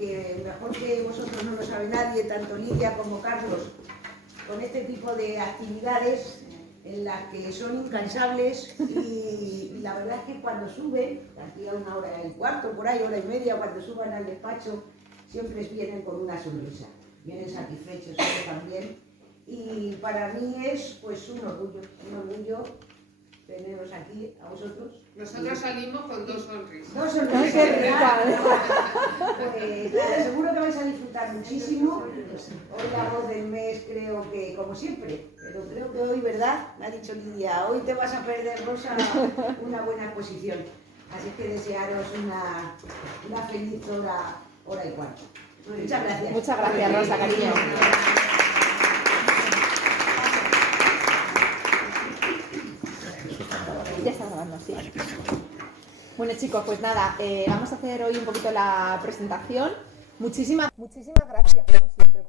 que mejor que vosotros no lo sabe nadie, tanto Lidia como Carlos, con este tipo de actividades en las que son incansables y la verdad es que cuando suben, aquí a 1h15, por ahí, 1h30, cuando suban al despacho, siempre vienen con una sonrisa, vienen satisfechos ellos también. Y para mí es pues un orgullo teneros aquí a vosotros. Nosotros salimos con 2 sonrisas. 2 sonrisas, ¿verdad? Pues seguro que vais a disfrutar muchísimo. Hoy la voz del mes creo que, como siempre, pero creo que hoy, ¿verdad? Me ha dicho Lidia, hoy te vas a perder, Rosa, una buena exposición. Así que desearos una feliz hora y cuarto. Muchas gracias. Muchas gracias, Rosa, cariño. Ya está grabando, sí. Bueno, chicos, pues nada, vamos a hacer hoy un poquito la presentación. Muchísimas gracias, como siempre.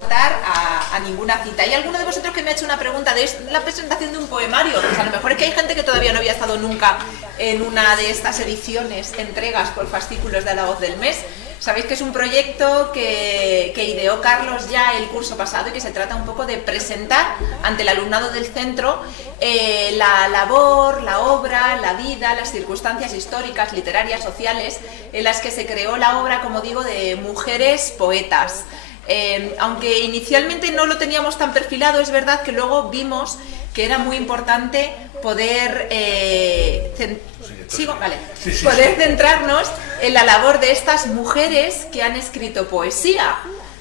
A ninguna cita. ¿Hay alguno de vosotros que me ha hecho una pregunta de la presentación de un poemario? Pues a lo mejor es que hay gente que todavía no había estado nunca en una de estas ediciones, entregas por fascículos de La Voz del Mes. Sabéis que es un proyecto que ideó Carlos ya el curso pasado y que se trata un poco de presentar ante el alumnado del centro la labor, la obra, la vida, las circunstancias históricas, literarias, sociales en las que se creó la obra, como digo, de mujeres poetas. Aunque inicialmente no lo teníamos tan perfilado, es verdad que luego vimos que era muy importante poder poder centrarnos en la labor de estas mujeres que han escrito poesía.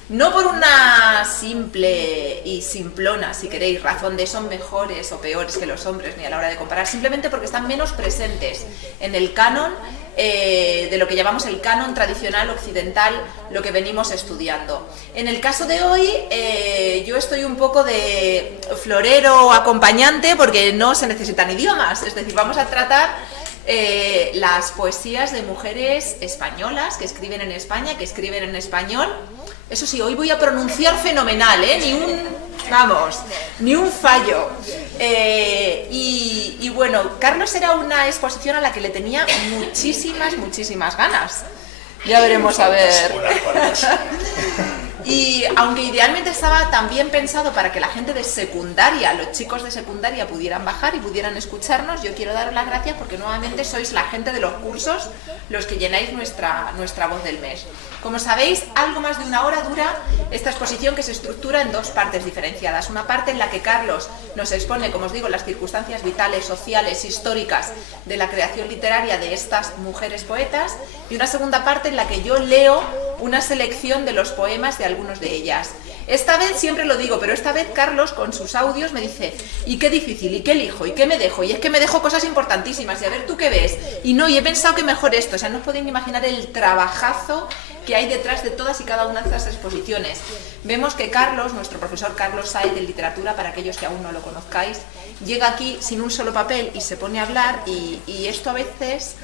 No por una simple y simplona, si queréis, razón de son mejores o peores que los hombres, ni a la hora de comparar, simplemente porque están menos presentes en el canon de lo que llamamos el canon tradicional occidental, lo que venimos estudiando. En el caso de hoy, yo estoy un poco de florero acompañante porque no se necesitan idiomas, es decir, vamos a tratar las poesías de mujeres españolas que escriben en España, que escriben en español. Eso sí, hoy voy a pronunciar fenomenal, ni un fallo. Y bueno, Carlos era una exposición a la que le tenía muchísimas ganas. Ya veremos a ver. Y aunque idealmente estaba también pensado para que la gente de secundaria, los chicos de secundaria pudieran bajar y pudieran escucharnos, yo quiero daros las gracias porque nuevamente sois la gente de los cursos los que llenáis nuestra voz del mes. Como sabéis, algo más de 1 hora dura esta exposición que se estructura en 2 partes diferenciadas. Una parte en la que Carlos nos expone, como os digo, las circunstancias vitales, sociales, históricas de la creación literaria de estas mujeres poetas, y una segunda parte en la que yo leo una selección de los poemas de algunos de ellas. Esta vez, siempre lo digo, pero esta vez Carlos con sus audios me dice, ¿y qué difícil? ¿Y qué elijo? ¿Y qué me dejo? Y es que me dejo cosas importantísimas, y a ver tú qué ves. Y no, y he pensado que mejor esto. O sea, no os podéis imaginar el trabajazo que hay detrás de todas y cada una de estas exposiciones. Vemos que Carlos, nuestro profesor Carlos Sáez de literatura, para aquellos que aún no lo conozcáis, llega aquí sin un solo papel y se pone a hablar, y esto a veces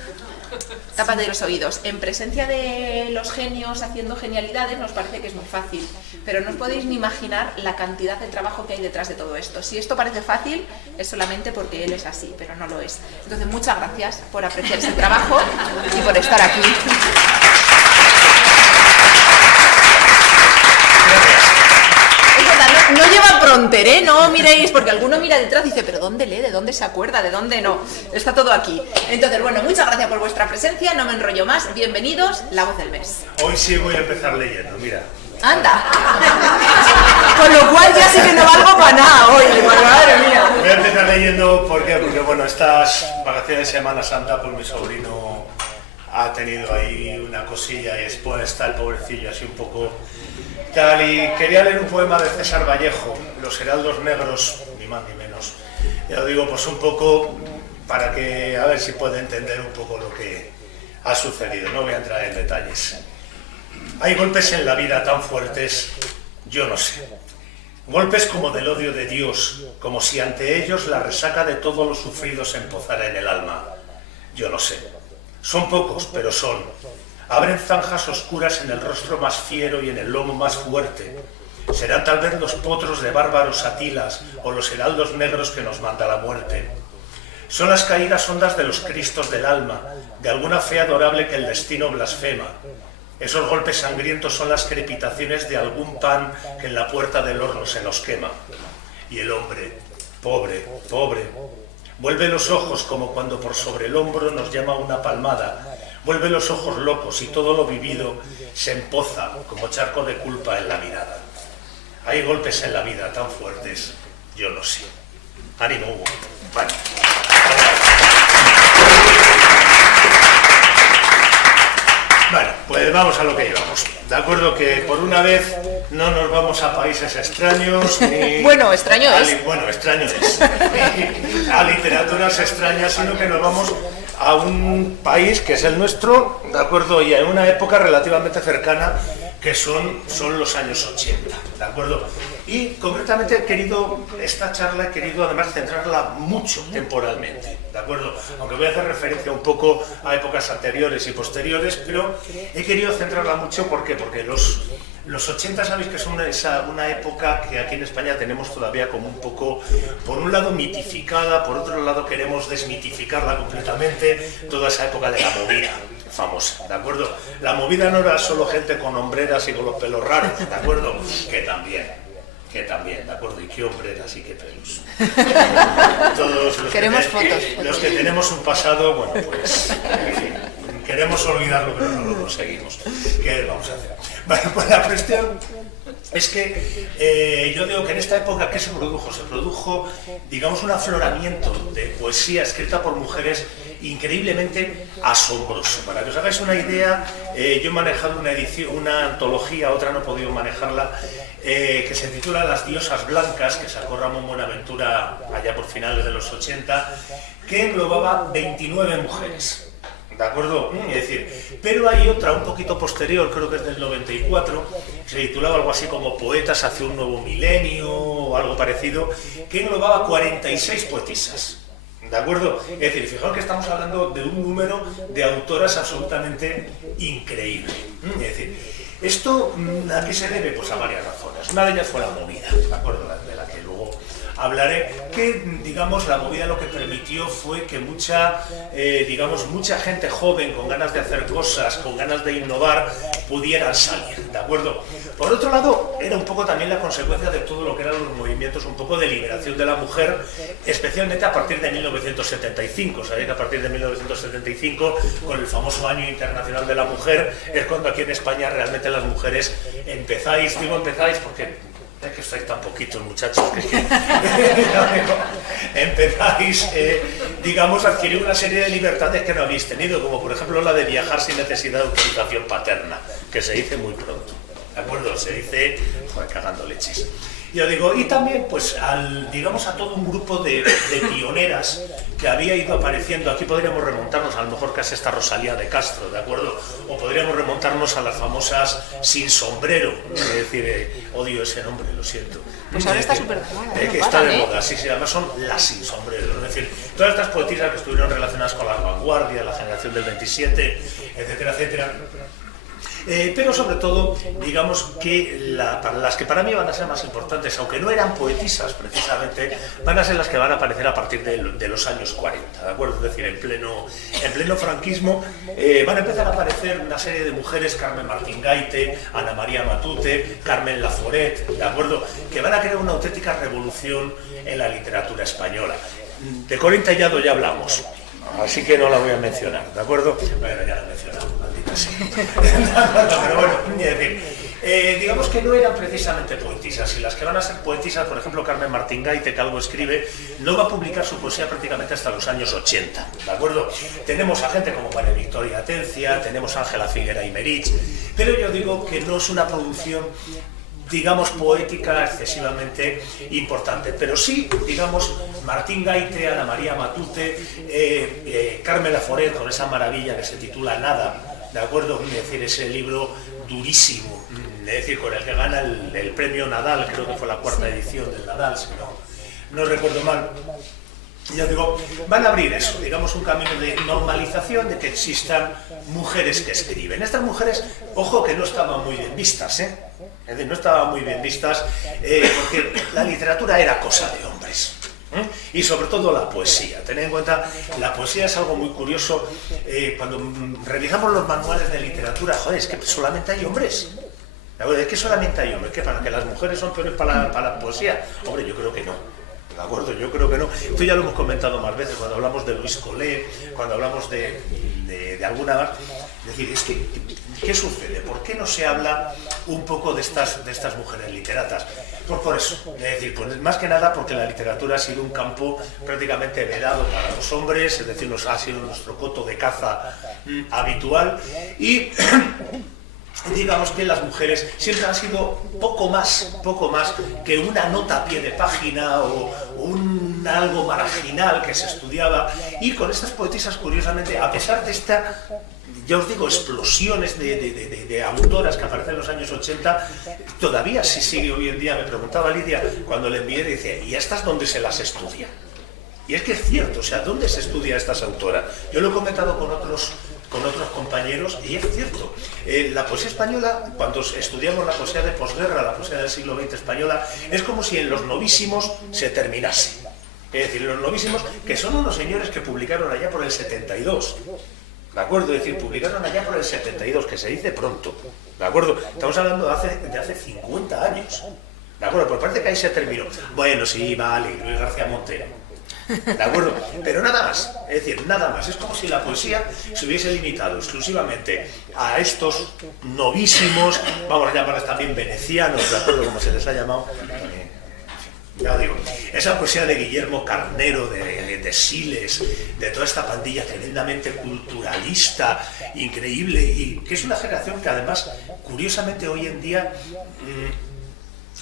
tapas de los oídos. En presencia de los genios haciendo genialidades nos parece que es muy fácil, pero no os podéis ni imaginar la cantidad de trabajo que hay detrás de todo esto. Si esto parece fácil es solamente porque él es así, pero no lo es. Entonces, muchas gracias por apreciar ese trabajo y por estar aquí. No lleva pronter, no miréis, porque alguno mira detrás y dice, pero ¿dónde lee? ¿De dónde se acuerda? ¿De dónde no? Está todo aquí. Entonces, bueno, muchas gracias por vuestra presencia, no me enrollo más. Bienvenidos, La Voz del Mes. Hoy sí voy a empezar leyendo, mira. ¡Anda! Con lo cual ya sí que no valgo para nada hoy, madre mía. Voy a empezar leyendo, ¿por qué? Porque bueno, estas vacaciones de Semana Santa, pues mi sobrino ha tenido ahí una cosilla y después está el pobrecillo así un poco tal, y quería leer un poema de César Vallejo, Los Heraldos Negros, ni más ni menos. Ya lo digo, pues un poco para que, a ver si puede entender un poco lo que ha sucedido, no voy a entrar en detalles. Hay golpes en la vida tan fuertes, yo no sé. Golpes como del odio de Dios, como si ante ellos la resaca de todos los sufridos se empozara en el alma. Yo no sé. Son pocos, pero son. Abren zanjas oscuras en el rostro más fiero y en el lomo más fuerte. Serán tal vez los potros de bárbaros Atilas o los heraldos negros que nos manda la muerte. Son las caídas hondas de los cristos del alma, de alguna fe adorable que el destino blasfema. Esos golpes sangrientos son las crepitaciones de algún pan que en la puerta del horno se nos quema. Y el hombre, pobre, pobre, vuelve los ojos como cuando por sobre el hombro nos llama una palmada. Vuelve los ojos locos y todo lo vivido se empoza como charco de culpa en la mirada. Hay golpes en la vida tan fuertes, yo lo sé. Ánimo, Hugo. Vale. Bueno, pues vamos a lo que llevamos. De acuerdo que por una vez no nos vamos a países extraños ni... Bueno, extraño es. Bueno, extraño es. A literaturas extrañas, sino que nos vamos a un país que es el nuestro, de acuerdo, y en una época relativamente cercana, que son los años 80, ¿de acuerdo? Y concretamente esta charla he querido además centrarla mucho temporalmente, ¿de acuerdo? Aunque voy a hacer referencia un poco a épocas anteriores y posteriores, pero he querido centrarla mucho, ¿por qué? Porque los 80 sabéis que son una época que aquí en España tenemos todavía como un poco, por un lado mitificada, por otro lado queremos desmitificarla completamente, toda esa época de la movida famosa, ¿de acuerdo? La movida no era solo gente con hombreras y con los pelos raros, ¿de acuerdo? Que también, ¿de acuerdo? Y qué hombreras y qué pelos. Todos los que tenemos un pasado, bueno, pues, en fin, queremos olvidarlo, pero no lo conseguimos. ¿Qué vamos a hacer? Bueno, pues la cuestión es que yo digo que en esta época, ¿qué se produjo? Se produjo, digamos, un afloramiento de poesía escrita por mujeres increíblemente asombroso. Para que os hagáis una idea, yo he manejado una antología, otra no he podido manejarla, que se titula Las diosas blancas, que sacó Ramón Buenaventura allá por finales de los 80, que englobaba 29 mujeres. ¿De acuerdo? Es decir, pero hay otra un poquito posterior, creo que es del 94, que se titulaba algo así como Poetas hacia un nuevo milenio o algo parecido, que englobaba 46 poetisas. ¿De acuerdo? Es decir, fijaos que estamos hablando de un número de autoras absolutamente increíble. Es decir, ¿esto a qué se debe? Pues a varias razones. Una de ellas fue la movida, ¿de acuerdo? De la que luego hablaré, que digamos la movida lo que permitió fue que mucha gente joven con ganas de hacer cosas, con ganas de innovar, pudieran salir, ¿de acuerdo? Por otro lado, era un poco también la consecuencia de todo lo que eran los movimientos un poco de liberación de la mujer, especialmente a partir de 1975. Sabéis que a partir de 1975, con el famoso Año Internacional de la Mujer, es cuando aquí en España realmente las mujeres empezáis porque es que estáis tan poquitos, muchachos, que empezáis, digamos, a adquirir una serie de libertades que no habéis tenido, como por ejemplo la de viajar sin necesidad de autorización paterna, que se dice muy pronto, ¿de acuerdo? Se dice, joder, cagando leches. Yo digo, y también pues digamos a todo un grupo de pioneras que había ido apareciendo. Aquí podríamos remontarnos a lo mejor casi esta Rosalía de Castro, ¿de acuerdo? O podríamos remontarnos a las famosas Sin Sombrero, es decir, odio ese nombre, lo siento. Pues ahora está súper de moda. Que está de moda, sí, además son las Sin Sombrero, es decir, todas estas poetisas que estuvieron relacionadas con la vanguardia, la generación del 27, etcétera, etcétera. Pero sobre todo, digamos que las que para mí van a ser más importantes, aunque no eran poetisas precisamente, van a ser las que van a aparecer a partir de los años 40, ¿de acuerdo? Es decir, en pleno franquismo van a empezar a aparecer una serie de mujeres, Carmen Martín Gaite, Ana María Matute, Carmen Laforet, ¿de acuerdo? Que van a crear una auténtica revolución en la literatura española. De Corín Tellado ya hablamos, así que no la voy a mencionar, ¿de acuerdo? Bueno, ya la he mencionado, maldita sea. Pero bueno, es decir, digamos que no eran precisamente poetisas, y las que van a ser poetisas, por ejemplo, Carmen Martín Gaite, que algo escribe, no va a publicar su poesía prácticamente hasta los años 80, ¿de acuerdo? Tenemos a gente como María Victoria Atencia, tenemos a Ángela Figuera y Merich, pero yo digo que no es una producción, digamos, poética excesivamente importante, pero sí, digamos, Martín Gaite, Ana María Matute, Carmen Laforet, con esa maravilla que se titula Nada, ¿de acuerdo? Es decir, ese libro durísimo, es decir, con el que gana el premio Nadal, creo que fue la cuarta edición del Nadal, si no recuerdo mal. Ya digo, van a abrir eso, digamos, un camino de normalización de que existan mujeres que escriben. Estas mujeres, ojo, que no estaban muy bien vistas, ¿eh? Es decir, no estaban muy bien vistas porque la literatura era cosa de hombres. Y sobre todo la poesía. Tened en cuenta, la poesía es algo muy curioso. Cuando revisamos los manuales de literatura, joder, es que solamente hay hombres. Es que solamente hay hombres. ¿Qué para que las mujeres son peores para la poesía? Hombre, yo creo que no. ¿De acuerdo? Yo creo que no. Esto ya lo hemos comentado más veces cuando hablamos de Luis Collet, cuando hablamos de alguna más. Es decir, es que, ¿qué sucede? ¿Por qué no se habla un poco de estas mujeres literatas? Pues por eso, es decir, pues más que nada porque la literatura ha sido un campo prácticamente vedado para los hombres, es decir, ha sido nuestro coto de caza habitual y digamos que las mujeres siempre han sido poco más que una nota a pie de página o algo marginal que se estudiaba, y con estas poetisas, curiosamente, a pesar de esta, ya os digo, explosiones de autoras que aparecen en los años 80, todavía se sigue hoy en día. Me preguntaba Lidia cuando le envié, dice, ¿y estas dónde se las estudia? Y es que es cierto, o sea, ¿dónde se estudia a estas autoras? Yo lo he comentado con otros compañeros, y es cierto, la poesía española, cuando estudiamos la poesía de posguerra, la poesía del siglo XX española, es como si en los novísimos se terminase. Es decir, los novísimos, que son unos señores que publicaron allá por el 72, ¿de acuerdo? Es decir, publicaron allá por el 72, que se dice pronto, ¿de acuerdo? Estamos hablando de hace 50 años, ¿de acuerdo? Pues parece que ahí se terminó. Bueno, sí, vale, Luis García Montero, ¿de acuerdo? Pero nada más, es decir, nada más. Es como si la poesía se hubiese limitado exclusivamente a estos novísimos, vamos a llamarles también venecianos, ¿de acuerdo? Como se les ha llamado. Ya os digo, esa poesía de Guillermo Carnero, de Siles, de toda esta pandilla tremendamente culturalista, increíble, y que es una generación que además, curiosamente, hoy en día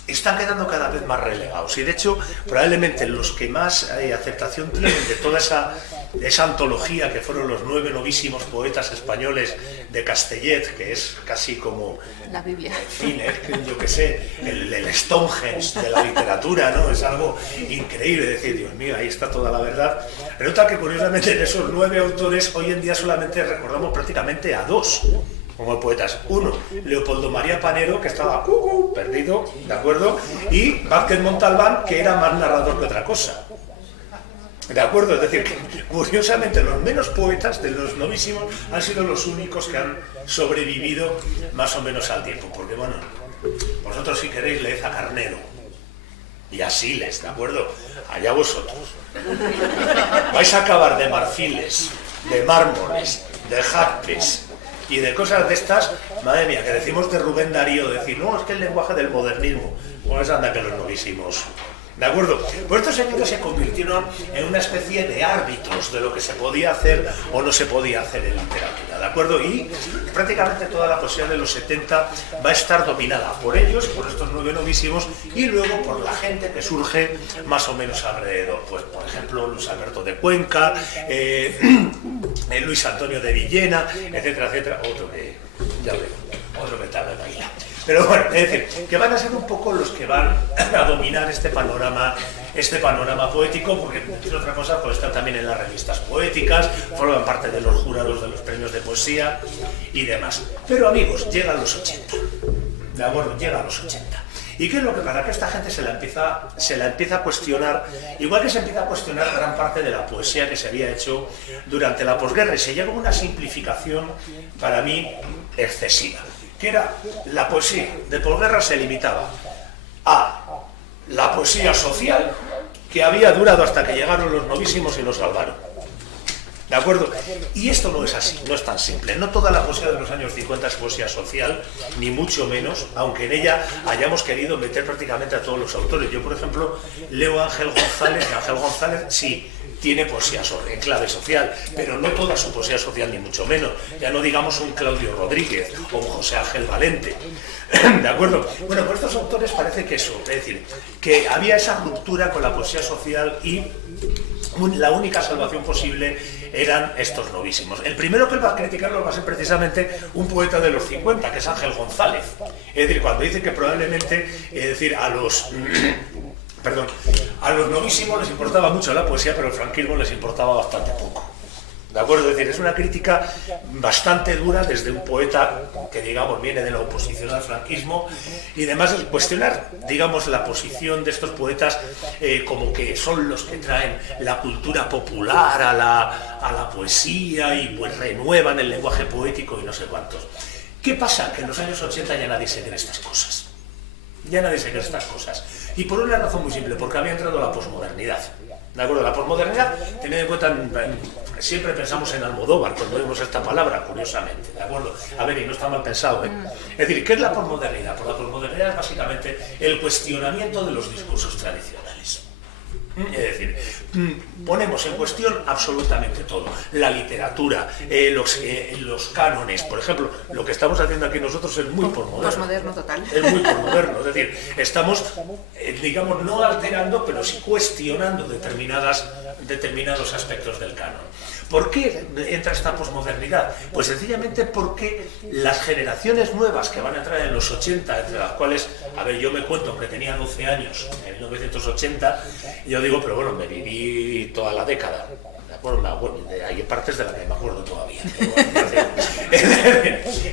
están quedando cada vez más relegados, y de hecho probablemente los que más aceptación tienen de toda esa antología que fueron los 9 novísimos poetas españoles de Castellet, que es casi como la Biblia, en fin, yo que sé, el Stonehenge de la literatura, ¿no? Es algo increíble, decir, Dios mío, ahí está toda la verdad. Resulta que curiosamente en esos 9 autores hoy en día solamente recordamos prácticamente a 2 como poetas. Uno, Leopoldo María Panero, que estaba perdido, ¿de acuerdo? Y Vázquez Montalbán, que era más narrador que otra cosa, ¿de acuerdo? Es decir, curiosamente los menos poetas de los novísimos han sido los únicos que han sobrevivido más o menos al tiempo, porque bueno, vosotros si queréis leed a Carnero y a Siles, ¿de acuerdo? Allá vosotros. Vais a acabar de marfiles, de mármoles, de jaspes y de cosas de estas, madre mía, que decimos de Rubén Darío, decir, no, es que el lenguaje del modernismo, pues anda que los novísimos, ¿de acuerdo? Pues estos señores se convirtieron en una especie de árbitros de lo que se podía hacer o no se podía hacer en literatura, ¿de acuerdo? Y prácticamente toda la poesía de los 70 va a estar dominada por ellos, por estos 9 novísimos, y luego por la gente que surge más o menos alrededor. Pues, por ejemplo, Luis Alberto de Cuenca, Luis Antonio de Villena, etcétera, etcétera. Otro que, ya veo, otro que tarda en bailar. Pero bueno, es decir, que van a ser un poco los que van a dominar este panorama poético, porque es otra cosa, pues están también en las revistas poéticas, forman parte de los jurados de los premios de poesía y demás. Pero amigos, llegan los 80, ¿de acuerdo? Llegan los 80. ¿Y qué es lo que para que esta gente se la empieza a cuestionar? Igual que se empieza a cuestionar gran parte de la poesía que se había hecho durante la posguerra, y se llega a una simplificación para mí excesiva, que era la poesía de posguerra se limitaba a la poesía social, que había durado hasta que llegaron los novísimos y los salvaron, ¿de acuerdo? Y esto no es así, no es tan simple. No toda la poesía de los años 50 es poesía social, ni mucho menos, aunque en ella hayamos querido meter prácticamente a todos los autores. Yo, por ejemplo, leo a Ángel González, y Ángel González sí tiene poesía en clave social, pero no toda su poesía social, ni mucho menos. Ya no digamos un Claudio Rodríguez o un José Ángel Valente, ¿de acuerdo? Bueno, pues estos autores parece que eso, es decir, que había esa ruptura con la poesía social y la única salvación posible eran estos novísimos. El primero que va a criticarlo va a ser precisamente un poeta de los 50, que es Ángel González. Es decir, cuando dice que probablemente, es decir, a los novísimos les importaba mucho la poesía, pero el franquismo les importaba bastante poco, ¿De acuerdo? Es decir, es una crítica bastante dura desde un poeta que, digamos, viene de la oposición al franquismo y además el cuestionar, digamos, la posición de estos poetas como que son los que traen la cultura popular a la poesía y pues renuevan el lenguaje poético y no sé cuántos. ¿Qué pasa? Que en los años 80 ya nadie se cree estas cosas. Ya nadie se cree estas cosas. Y por una razón muy simple, porque había entrado la posmodernidad. ¿De acuerdo? La posmodernidad, teniendo en cuenta, siempre pensamos en Almodóvar cuando vemos esta palabra, curiosamente, ¿de acuerdo? A ver, y no está mal pensado, ¿eh? Es decir, ¿qué es la posmodernidad? Pues la posmodernidad es básicamente el cuestionamiento de los discursos tradicionales. Es decir, ponemos en cuestión absolutamente todo. La literatura, los cánones, por ejemplo, lo que estamos haciendo aquí nosotros es muy posmoderno. Posmoderno total. Es muy posmoderno, es decir, estamos, digamos, no alterando, pero sí cuestionando determinados aspectos del canon. ¿Por qué entra esta posmodernidad? Pues sencillamente porque las generaciones nuevas que van a entrar en los 80, entre las cuales, a ver, yo me cuento que tenía 12 años en 1980, yo digo, pero bueno, me viví toda la década. Hay partes de las que me acuerdo todavía.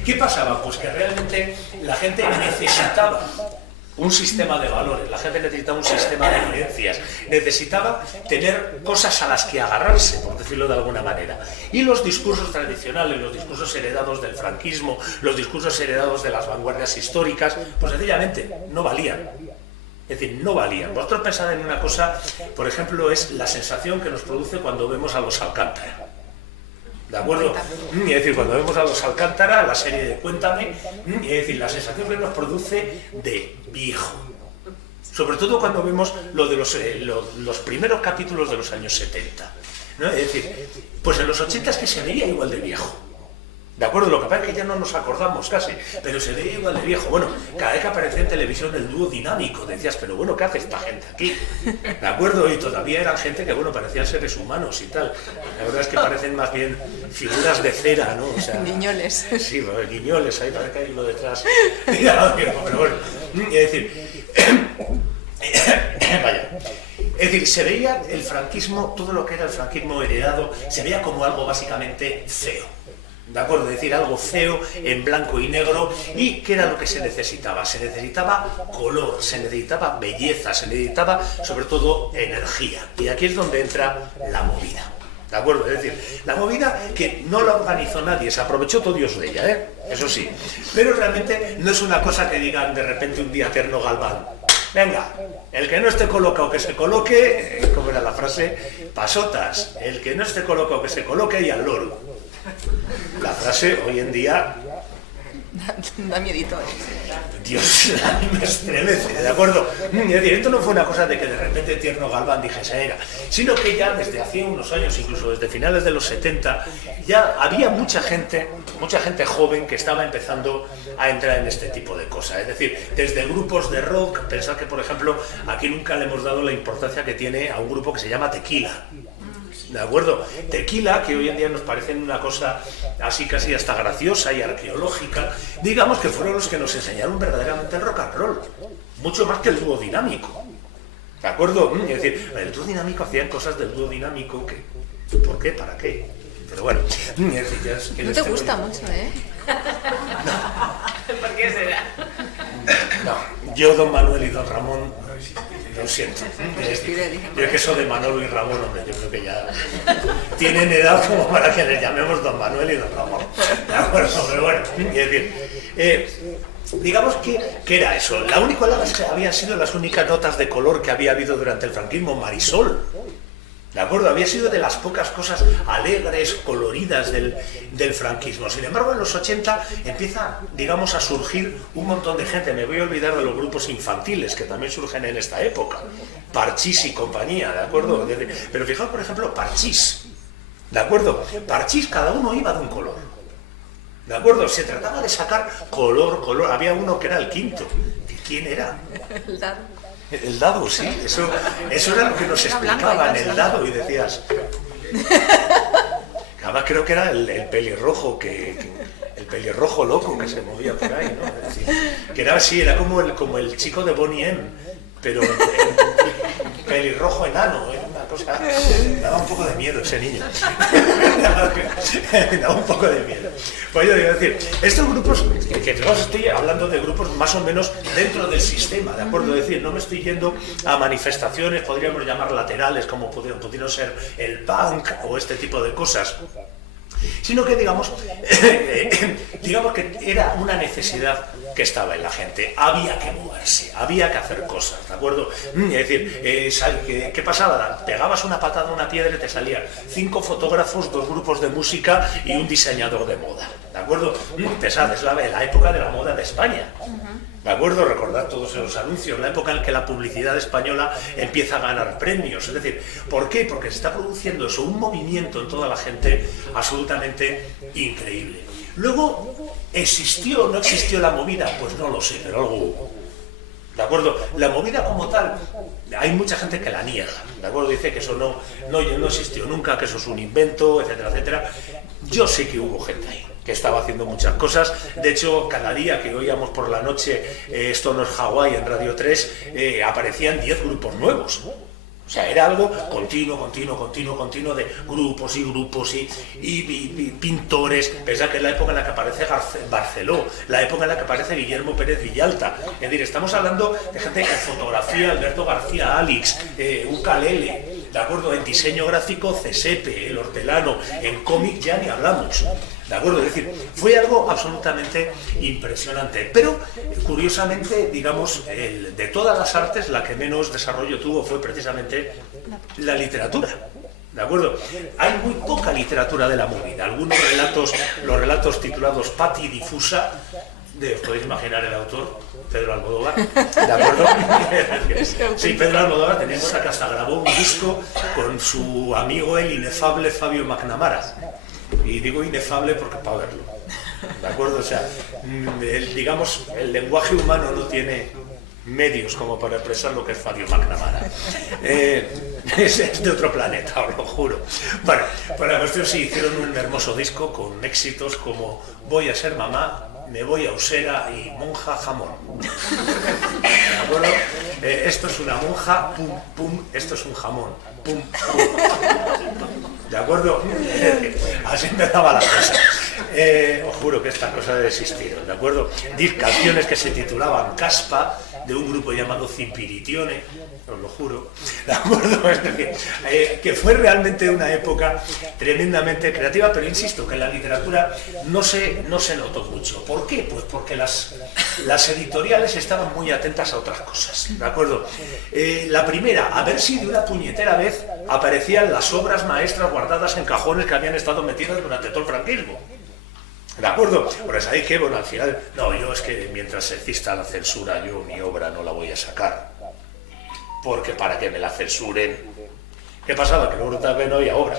¿Qué pasaba? Pues que realmente la gente necesitaba un sistema de valores, la gente necesitaba un sistema de creencias, necesitaba tener cosas a las que agarrarse, por decirlo de alguna manera. Y los discursos tradicionales, los discursos heredados del franquismo, los discursos heredados de las vanguardias históricas, pues sencillamente no valían. Es decir, no valían. Vosotros pensad en una cosa, por ejemplo, es la sensación que nos produce cuando vemos a los Alcántara. ¿De acuerdo? Es decir, cuando vemos a los Alcántara, la serie de Cuéntame, es decir, la sensación que nos produce de viejo. Sobre todo cuando vemos lo de los primeros capítulos de los años 70. ¿No? Es decir, pues en los 80 es que se veía igual de viejo. ¿De acuerdo? Lo que pasa es que ya no nos acordamos casi, pero se veía igual de viejo. Bueno, cada vez que aparecía en televisión el dúo dinámico, decías, pero bueno, ¿qué hace esta gente aquí? ¿De acuerdo? Y todavía eran gente que, bueno, parecían seres humanos y tal. La verdad es que parecen más bien figuras de cera, ¿no? O sea, guiñoles. Sí, guiñoles, ahí parece que hay uno detrás. Pero bueno, es decir... Vaya. Es decir, se veía el franquismo, todo lo que era el franquismo heredado, se veía como algo básicamente feo. ¿De acuerdo? Es decir, algo feo, en blanco y negro. ¿Y qué era lo que se necesitaba? Se necesitaba color, se necesitaba belleza, se necesitaba, sobre todo, energía. Y aquí es donde entra la movida. ¿De acuerdo? Es decir, la movida que no la organizó nadie, se aprovechó todo Dios de ella, ¿eh? Eso sí. Pero realmente no es una cosa que digan de repente un día Tierno Galván. Venga, el que no esté colocado que se coloque, ¿cómo era la frase? Pasotas. El que no esté colocado que se coloque y al loro. La frase hoy en día... Da miedito, ¿eh? Dios, a mí me estremece, ¿de acuerdo? Es decir, esto no fue una cosa de que de repente Tierno Galván dijese era, sino que ya desde hace unos años, incluso desde finales de los 70, ya había mucha gente joven que estaba empezando a entrar en este tipo de cosas. Es decir, desde grupos de rock, pensad que, por ejemplo, aquí nunca le hemos dado la importancia que tiene a un grupo que se llama Tequila. ¿De acuerdo? Tequila, que hoy en día nos parece una cosa así casi hasta graciosa y arqueológica, digamos que fueron los que nos enseñaron verdaderamente el rock and roll, mucho más que el dúo dinámico. ¿De acuerdo? Es decir, el dúo dinámico hacían cosas del dúo dinámico que... ¿Por qué? ¿Para qué? Pero bueno, es decir, ya es que no te gusta mucho, ¿eh? ¿Por qué será? No, yo, don Manuel y don Ramón, lo siento. Yo que eso de Manolo y Ramón, hombre, yo creo que ya tienen edad como para que les llamemos don Manuel y don Ramón. ¿De acuerdo? Pero bueno, es decir, digamos que era eso. La única habían sido las únicas notas de color que había habido durante el franquismo, Marisol. ¿De acuerdo? Había sido de las pocas cosas alegres, coloridas del franquismo. Sin embargo, en los 80 empieza, digamos, a surgir un montón de gente. Me voy a olvidar de los grupos infantiles, que también surgen en esta época. Parchís y compañía, ¿de acuerdo? Pero fijaos, por ejemplo, Parchís. ¿De acuerdo? Parchís, cada uno iba de un color. ¿De acuerdo? Se trataba de sacar color. Había uno que era el quinto. ¿Quién era? El dado. El dado, sí, eso era lo que nos explicaban, el dado, y decías... Además creo que era el pelirrojo, el pelirrojo loco que se movía por ahí, ¿no? Es decir, que era así, era como el chico de Bonnie M, pero el pelirrojo enano, era una cosa, daba un poco de miedo ese niño. Daba un poco de miedo. Pues yo digo, decir, estos grupos, que fijaos, estoy hablando de grupos más o menos dentro del sistema, ¿de acuerdo? Es decir, no me estoy yendo a manifestaciones, podríamos llamar laterales, como pudieron ser el punk o este tipo de cosas, sino que digamos que era una necesidad que estaba en la gente, había que moverse, había que hacer cosas, ¿de acuerdo? Es decir, ¿qué pasaba? Pegabas una patada a una piedra y te salían 5 fotógrafos, 2 grupos de música y un diseñador de moda, ¿de acuerdo? Pesada, es la época de la moda de España. ¿De acuerdo? Recordad todos esos anuncios, la época en que la publicidad española empieza a ganar premios. Es decir, ¿por qué? Porque se está produciendo eso, un movimiento en toda la gente absolutamente increíble. Luego, ¿existió o no existió la movida? Pues no lo sé, pero algo hubo. ¿De acuerdo? La movida como tal, hay mucha gente que la niega, ¿de acuerdo? Dice que eso no existió nunca, que eso es un invento, etcétera, etcétera. Yo sé que hubo gente ahí que estaba haciendo muchas cosas. De hecho, cada día que oíamos por la noche Esto no es Hawái en Radio 3, aparecían 10 grupos nuevos. O sea, era algo continuo de grupos y grupos y pintores. Pensad que es la época en la que aparece Barceló, la época en la que aparece Guillermo Pérez Villalta. Es decir, estamos hablando de gente en fotografía, Alberto García Alix, Ukelele, ¿de acuerdo? En diseño gráfico, Cesepe, El Hortelano, en cómic ya ni hablamos. ¿De acuerdo? Es decir, fue algo absolutamente impresionante. Pero, curiosamente, digamos, de todas las artes, la que menos desarrollo tuvo fue precisamente la literatura. ¿De acuerdo? Hay muy poca literatura de la movida. Algunos relatos, los relatos titulados Patti Difusa, os podéis imaginar el autor, Pedro Almodóvar, ¿de acuerdo? Sí, Pedro Almodóvar tenía en cuenta que hasta grabó un disco con su amigo el inefable Fabio McNamara. Y digo inefable porque para verlo, ¿de acuerdo? O sea, digamos, el lenguaje humano no tiene medios como para expresar lo que es Fabio McNamara. Es de otro planeta, os lo juro. Bueno, pues la cuestión sí, hicieron un hermoso disco con éxitos como Voy a ser mamá, Me voy a Usera y Monja Jamón. ¿De acuerdo? Esto es una monja, pum, pum, esto es un jamón, pum, pum. ¿De acuerdo? Así empezaba la cosa. Os juro que esta cosa debe existir, ¿de acuerdo? Canciones que se titulaban Caspa, de un grupo llamado Zimpiritione, os lo juro, ¿de acuerdo? Es decir, que fue realmente una época tremendamente creativa, pero insisto, que en la literatura no se notó mucho. ¿Por qué? Pues porque las editoriales estaban muy atentas a otras cosas, ¿de acuerdo? La primera, a ver si de una puñetera vez aparecían las obras maestras guardadas en cajones que habían estado metidas durante todo el franquismo. ¿De acuerdo? Pues sabéis que, bueno, al final, no, yo es que mientras exista la censura, yo mi obra no la voy a sacar. Porque para que me la censuren, ¿qué pasaba? Que luego también no había obra.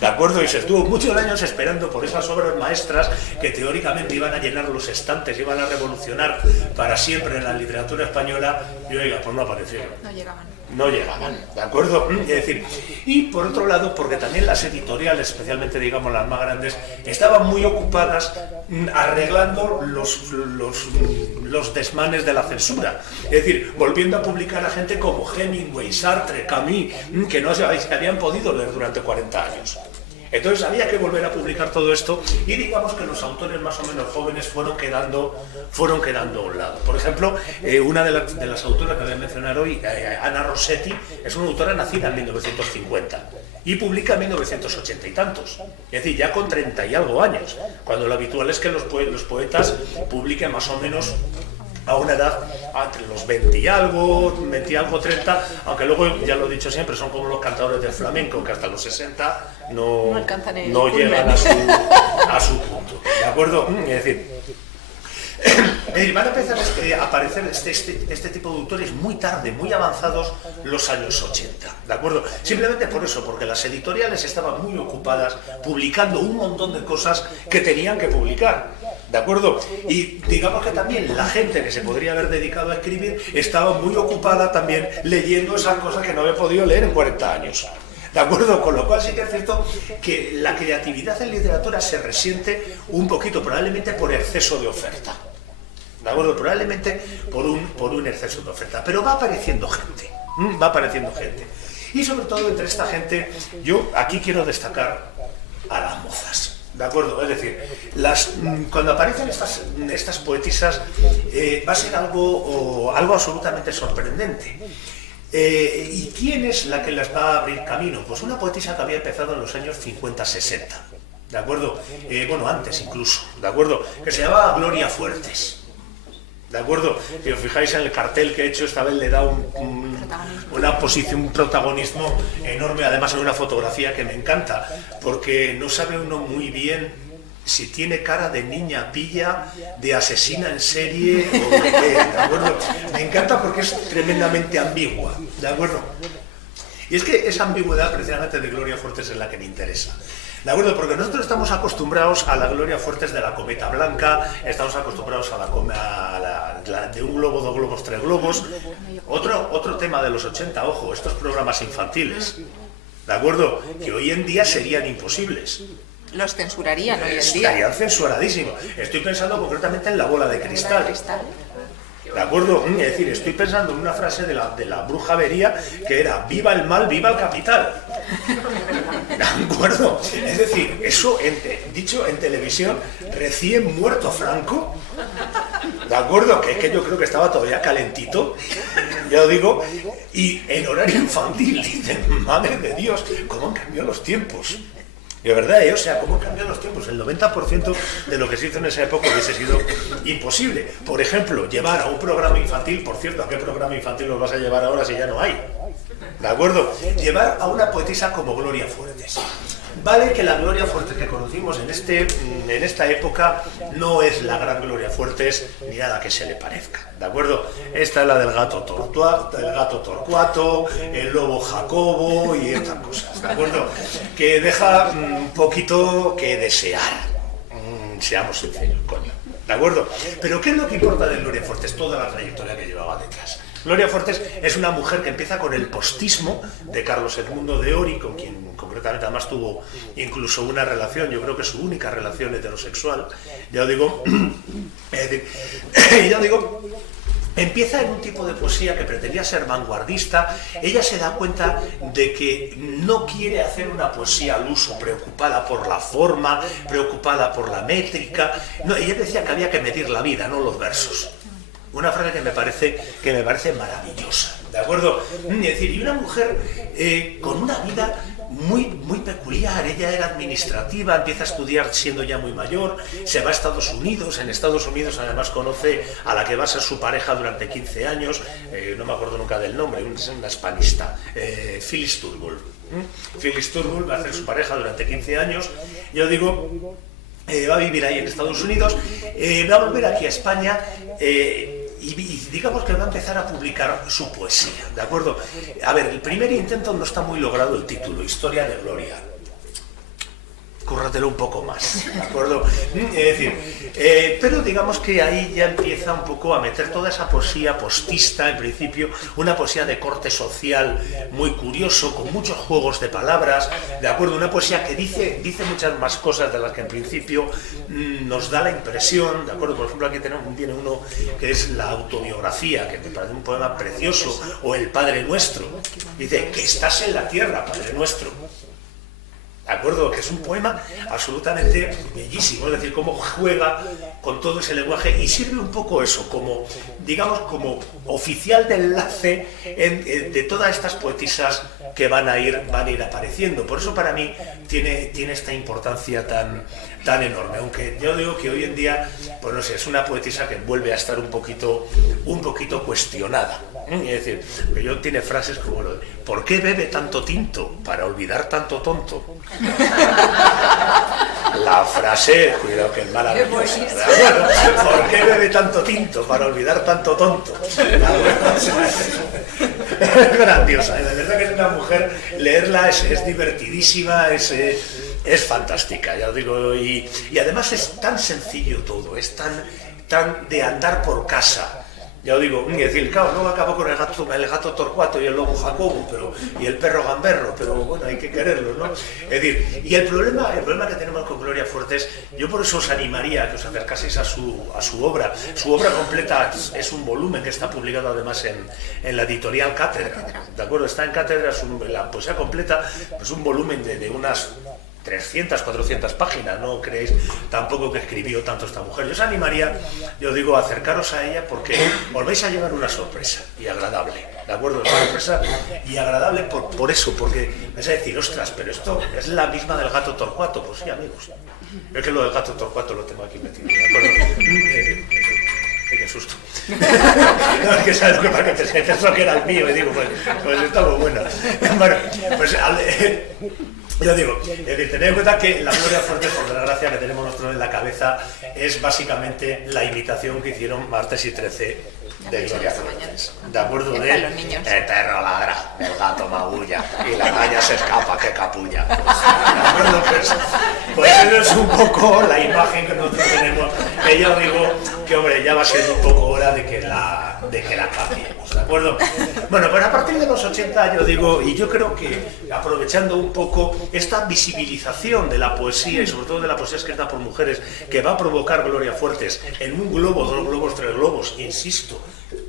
¿De acuerdo? Y se estuvo muchos años esperando por esas obras maestras que teóricamente iban a llenar los estantes, iban a revolucionar para siempre en la literatura española, y oiga, pues no aparecieron. No llegaban, ¿de acuerdo? Es decir, y por otro lado, porque también las editoriales, especialmente digamos las más grandes, estaban muy ocupadas arreglando los desmanes de la censura. Es decir, volviendo a publicar a gente como Hemingway, Sartre, Camus, que no se habían podido leer durante 40 años. Entonces había que volver a publicar todo esto y digamos que los autores más o menos jóvenes fueron quedando a un lado. Por ejemplo, una de las autoras que voy a mencionar hoy, Ana Rossetti, es una autora nacida en 1950 y publica en 1980 y tantos. Es decir, ya con 30 y algo años, cuando lo habitual es que los poetas publiquen más o menos a una edad entre los 20 y algo, 30, aunque luego, ya lo he dicho siempre, son como los cantadores del flamenco, que hasta los 60 no llegan a su punto, ¿de acuerdo? Es decir, van a empezar a aparecer este tipo de autores muy tarde, muy avanzados los años 80, ¿de acuerdo? Simplemente por eso, porque las editoriales estaban muy ocupadas publicando un montón de cosas que tenían que publicar, ¿de acuerdo? Y digamos que también la gente que se podría haber dedicado a escribir estaba muy ocupada también leyendo esas cosas que no había podido leer en 40 años. ¿De acuerdo? Con lo cual sí que es cierto que la creatividad en literatura se resiente un poquito, probablemente por exceso de oferta. ¿De acuerdo? Probablemente por un exceso de oferta. Pero va apareciendo gente. Y sobre todo entre esta gente, yo aquí quiero destacar a las mozas. ¿De acuerdo? Es decir, cuando aparecen estas poetisas va a ser algo absolutamente sorprendente. ¿Y quién es la que les va a abrir camino? Pues una poetisa que había empezado en los años 50-60, ¿de acuerdo? Bueno, antes incluso, ¿de acuerdo? Que se llamaba Gloria Fuertes, ¿de acuerdo? Si os fijáis en el cartel que he hecho, esta vez le da una posición, un protagonismo enorme, además en una fotografía que me encanta, porque no sabe uno muy bien si tiene cara de niña pilla, de asesina en serie o de qué, ¿de acuerdo? Me encanta porque es tremendamente ambigua, ¿de acuerdo? Y es que esa ambigüedad precisamente de Gloria Fuertes es la que me interesa. ¿De acuerdo? Porque nosotros estamos acostumbrados a la Gloria Fuertes de la cometa blanca, estamos acostumbrados a la de un globo, dos globos, tres globos. Otro tema de los 80, ojo, estos programas infantiles, ¿de acuerdo? Que hoy en día serían imposibles. Los censurarían hoy en día. Estarían censuradísimos. Estoy pensando concretamente en La bola de cristal. ¿De acuerdo? Es decir, estoy pensando en una frase de la bruja Bería que era: viva el mal, viva el capital. ¿De acuerdo? Es decir, eso dicho en televisión, recién muerto Franco, ¿de acuerdo? Que yo creo que estaba todavía calentito, ya lo digo, y en horario infantil, dicen, madre de Dios, cómo han cambiado los tiempos. De verdad, o sea, ¿cómo cambian los tiempos? El 90% de lo que se hizo en esa época hubiese sido imposible. Por ejemplo, llevar a un programa infantil, por cierto, ¿a qué programa infantil los vas a llevar ahora si ya no hay? ¿De acuerdo? Llevar a una poetisa como Gloria Fuertes. Vale que la Gloria Fuertes que conocimos en esta época no es la gran Gloria Fuertes ni nada que se le parezca, ¿de acuerdo? Esta es la del gato Torcuato, el lobo Jacobo y estas cosas, ¿de acuerdo? Que deja un poquito que desear, seamos sinceros, coño, ¿de acuerdo? Pero ¿qué es lo que importa de Gloria Fuertes? Toda la trayectoria que llevaba detrás. Gloria Fuertes es una mujer que empieza con el postismo de Carlos Edmundo de Ory, con quien concretamente además tuvo incluso una relación, yo creo que su única relación heterosexual, ya digo, empieza en un tipo de poesía que pretendía ser vanguardista. Ella se da cuenta de que no quiere hacer una poesía al uso, preocupada por la forma, preocupada por la métrica. No, ella decía que había que medir la vida, no los versos. Una frase que me parece maravillosa, ¿de acuerdo? Es decir, y una mujer con una vida muy, muy peculiar. Ella era administrativa, empieza a estudiar siendo ya muy mayor, se va a Estados Unidos. En Estados Unidos además conoce a la que va a ser su pareja durante 15 años, no me acuerdo nunca del nombre, una hispanista, Phyllis Turbull. Phyllis Turbull va a ser su pareja durante 15 años, yo digo... va a vivir ahí en Estados Unidos, va a volver aquí a España y digamos que va a empezar a publicar su poesía, ¿de acuerdo? A ver, el primer intento no está muy logrado el título, Historia de Gloria. Cúrratelo un poco más, ¿de acuerdo? Es decir, pero digamos que ahí ya empieza un poco a meter toda esa poesía postista, en principio, una poesía de corte social muy curioso, con muchos juegos de palabras, ¿de acuerdo? Una poesía que dice muchas más cosas de las que en principio nos da la impresión, ¿de acuerdo? Por ejemplo, aquí tiene uno que es la autobiografía, que me parece un poema precioso, o el Padre Nuestro. Dice, que estás en la tierra, Padre Nuestro. ¿De acuerdo? Que es un poema absolutamente bellísimo, es decir, cómo juega con todo ese lenguaje y sirve un poco eso, como, digamos, como oficial de enlace de todas estas poetisas que van a ir apareciendo. Por eso para mí tiene esta importancia tan enorme, aunque yo digo que hoy en día, pues no sé, es una poetisa que vuelve a estar un poquito cuestionada. Es decir, que yo tiene frases como lo de, ¿por qué bebe tanto tinto para olvidar tanto tonto? La frase, cuidado que es maravillosa, ¿por qué bebe tanto tinto para olvidar tanto tonto? Es grandiosa, de verdad que es una mujer, leerla es divertidísima, es fantástica, ya os digo, y además es tan sencillo todo, es tan de andar por casa. Ya os digo, es decir, claro, luego acabó con el gato Torcuato y el lobo Jacobo, y el perro Gamberro, pero bueno, hay que quererlo, ¿no? Es decir, y el problema que tenemos con Gloria Fuertes, yo por eso os animaría a que os acercaseis a su obra. Su obra completa es un volumen que está publicado además en la editorial Cátedra, ¿de acuerdo? Está en Cátedra, la poesía completa, pues un volumen de unas 300, 400 páginas, no creéis tampoco que escribió tanto esta mujer. Yo os animaría, yo digo, a acercaros a ella porque os vais a llevar una sorpresa y agradable, ¿de acuerdo? Una sorpresa y agradable por eso, porque vais a decir, ostras, pero esto es la misma del gato Torcuato. Pues sí, amigos, es que lo del gato Torcuato lo tengo aquí metido, ¿de acuerdo? Qué susto. No, es que sabes lo que pasa, que pensó que era el mío y digo, pues está muy buena. Bueno, pues yo digo, tened en cuenta que la Gloria Fuertes, por desgracia que tenemos nosotros en la cabeza, es básicamente la imitación que hicieron Martes y 13 de Gloria Fuertes. ¿De acuerdo? El perro ladra, el gato magulla y la araña se escapa, que capulla. ¿De acuerdo? Pues eso es un poco la imagen que nosotros tenemos, que yo digo que, hombre, ya va a ser un poco hora de que la cambiemos, ¿de acuerdo? Bueno, pues a partir de los 80 yo digo, y yo creo que aprovechando un poco esta visibilización de la poesía y sobre todo de la poesía escrita por mujeres que va a provocar Gloria Fuertes en un globo, 2 globos, 3 globos, insisto,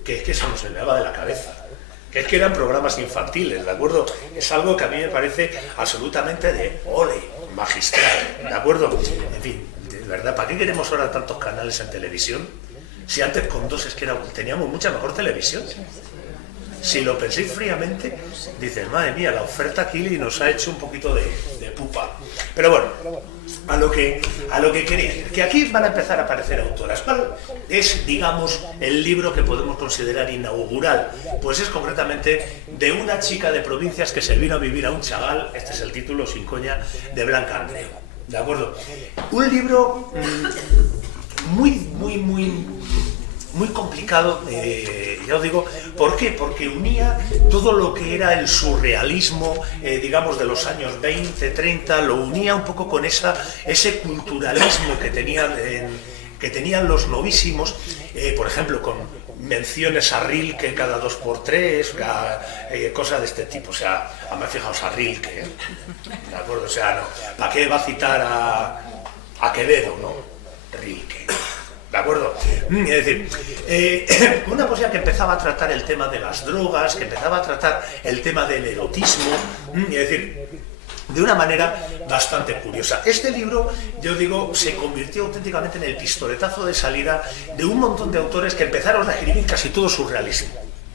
que es que eso no se me va de la cabeza. Que es que eran programas infantiles, ¿de acuerdo? Es algo que a mí me parece absolutamente de ole, magistral, ¿de acuerdo? En fin, de verdad, ¿para qué queremos ahora tantos canales en televisión? Si antes con 2 es que teníamos mucha mejor televisión. Si lo penséis fríamente, dices, madre mía, la oferta aquí nos ha hecho un poquito de pupa. Pero bueno, a lo que quería, que aquí van a empezar a aparecer autoras. ¿Cuál es, digamos, el libro que podemos considerar inaugural? Pues es concretamente de una chica de provincias que se vino a vivir a un chagal, este es el título, sin coña, de Blanca Andreu. ¿De acuerdo? Un libro muy complicado, ya os digo, ¿por qué? Porque unía todo lo que era el surrealismo, digamos, de los años 20, 30, lo unía un poco con ese culturalismo que tenían los novísimos, por ejemplo, con menciones a Rilke cada 2x3, cosas de este tipo. O sea, además fijaos a Rilke, ¿de acuerdo? O sea, no, ¿para qué va a citar a Quevedo, no? Rilke. ¿De acuerdo? Es decir, una poesía que empezaba a tratar el tema de las drogas, que empezaba a tratar el tema del erotismo, es decir, de una manera bastante curiosa. Este libro, yo digo, se convirtió auténticamente en el pistoletazo de salida de un montón de autores que empezaron a escribir casi todo surrealismo.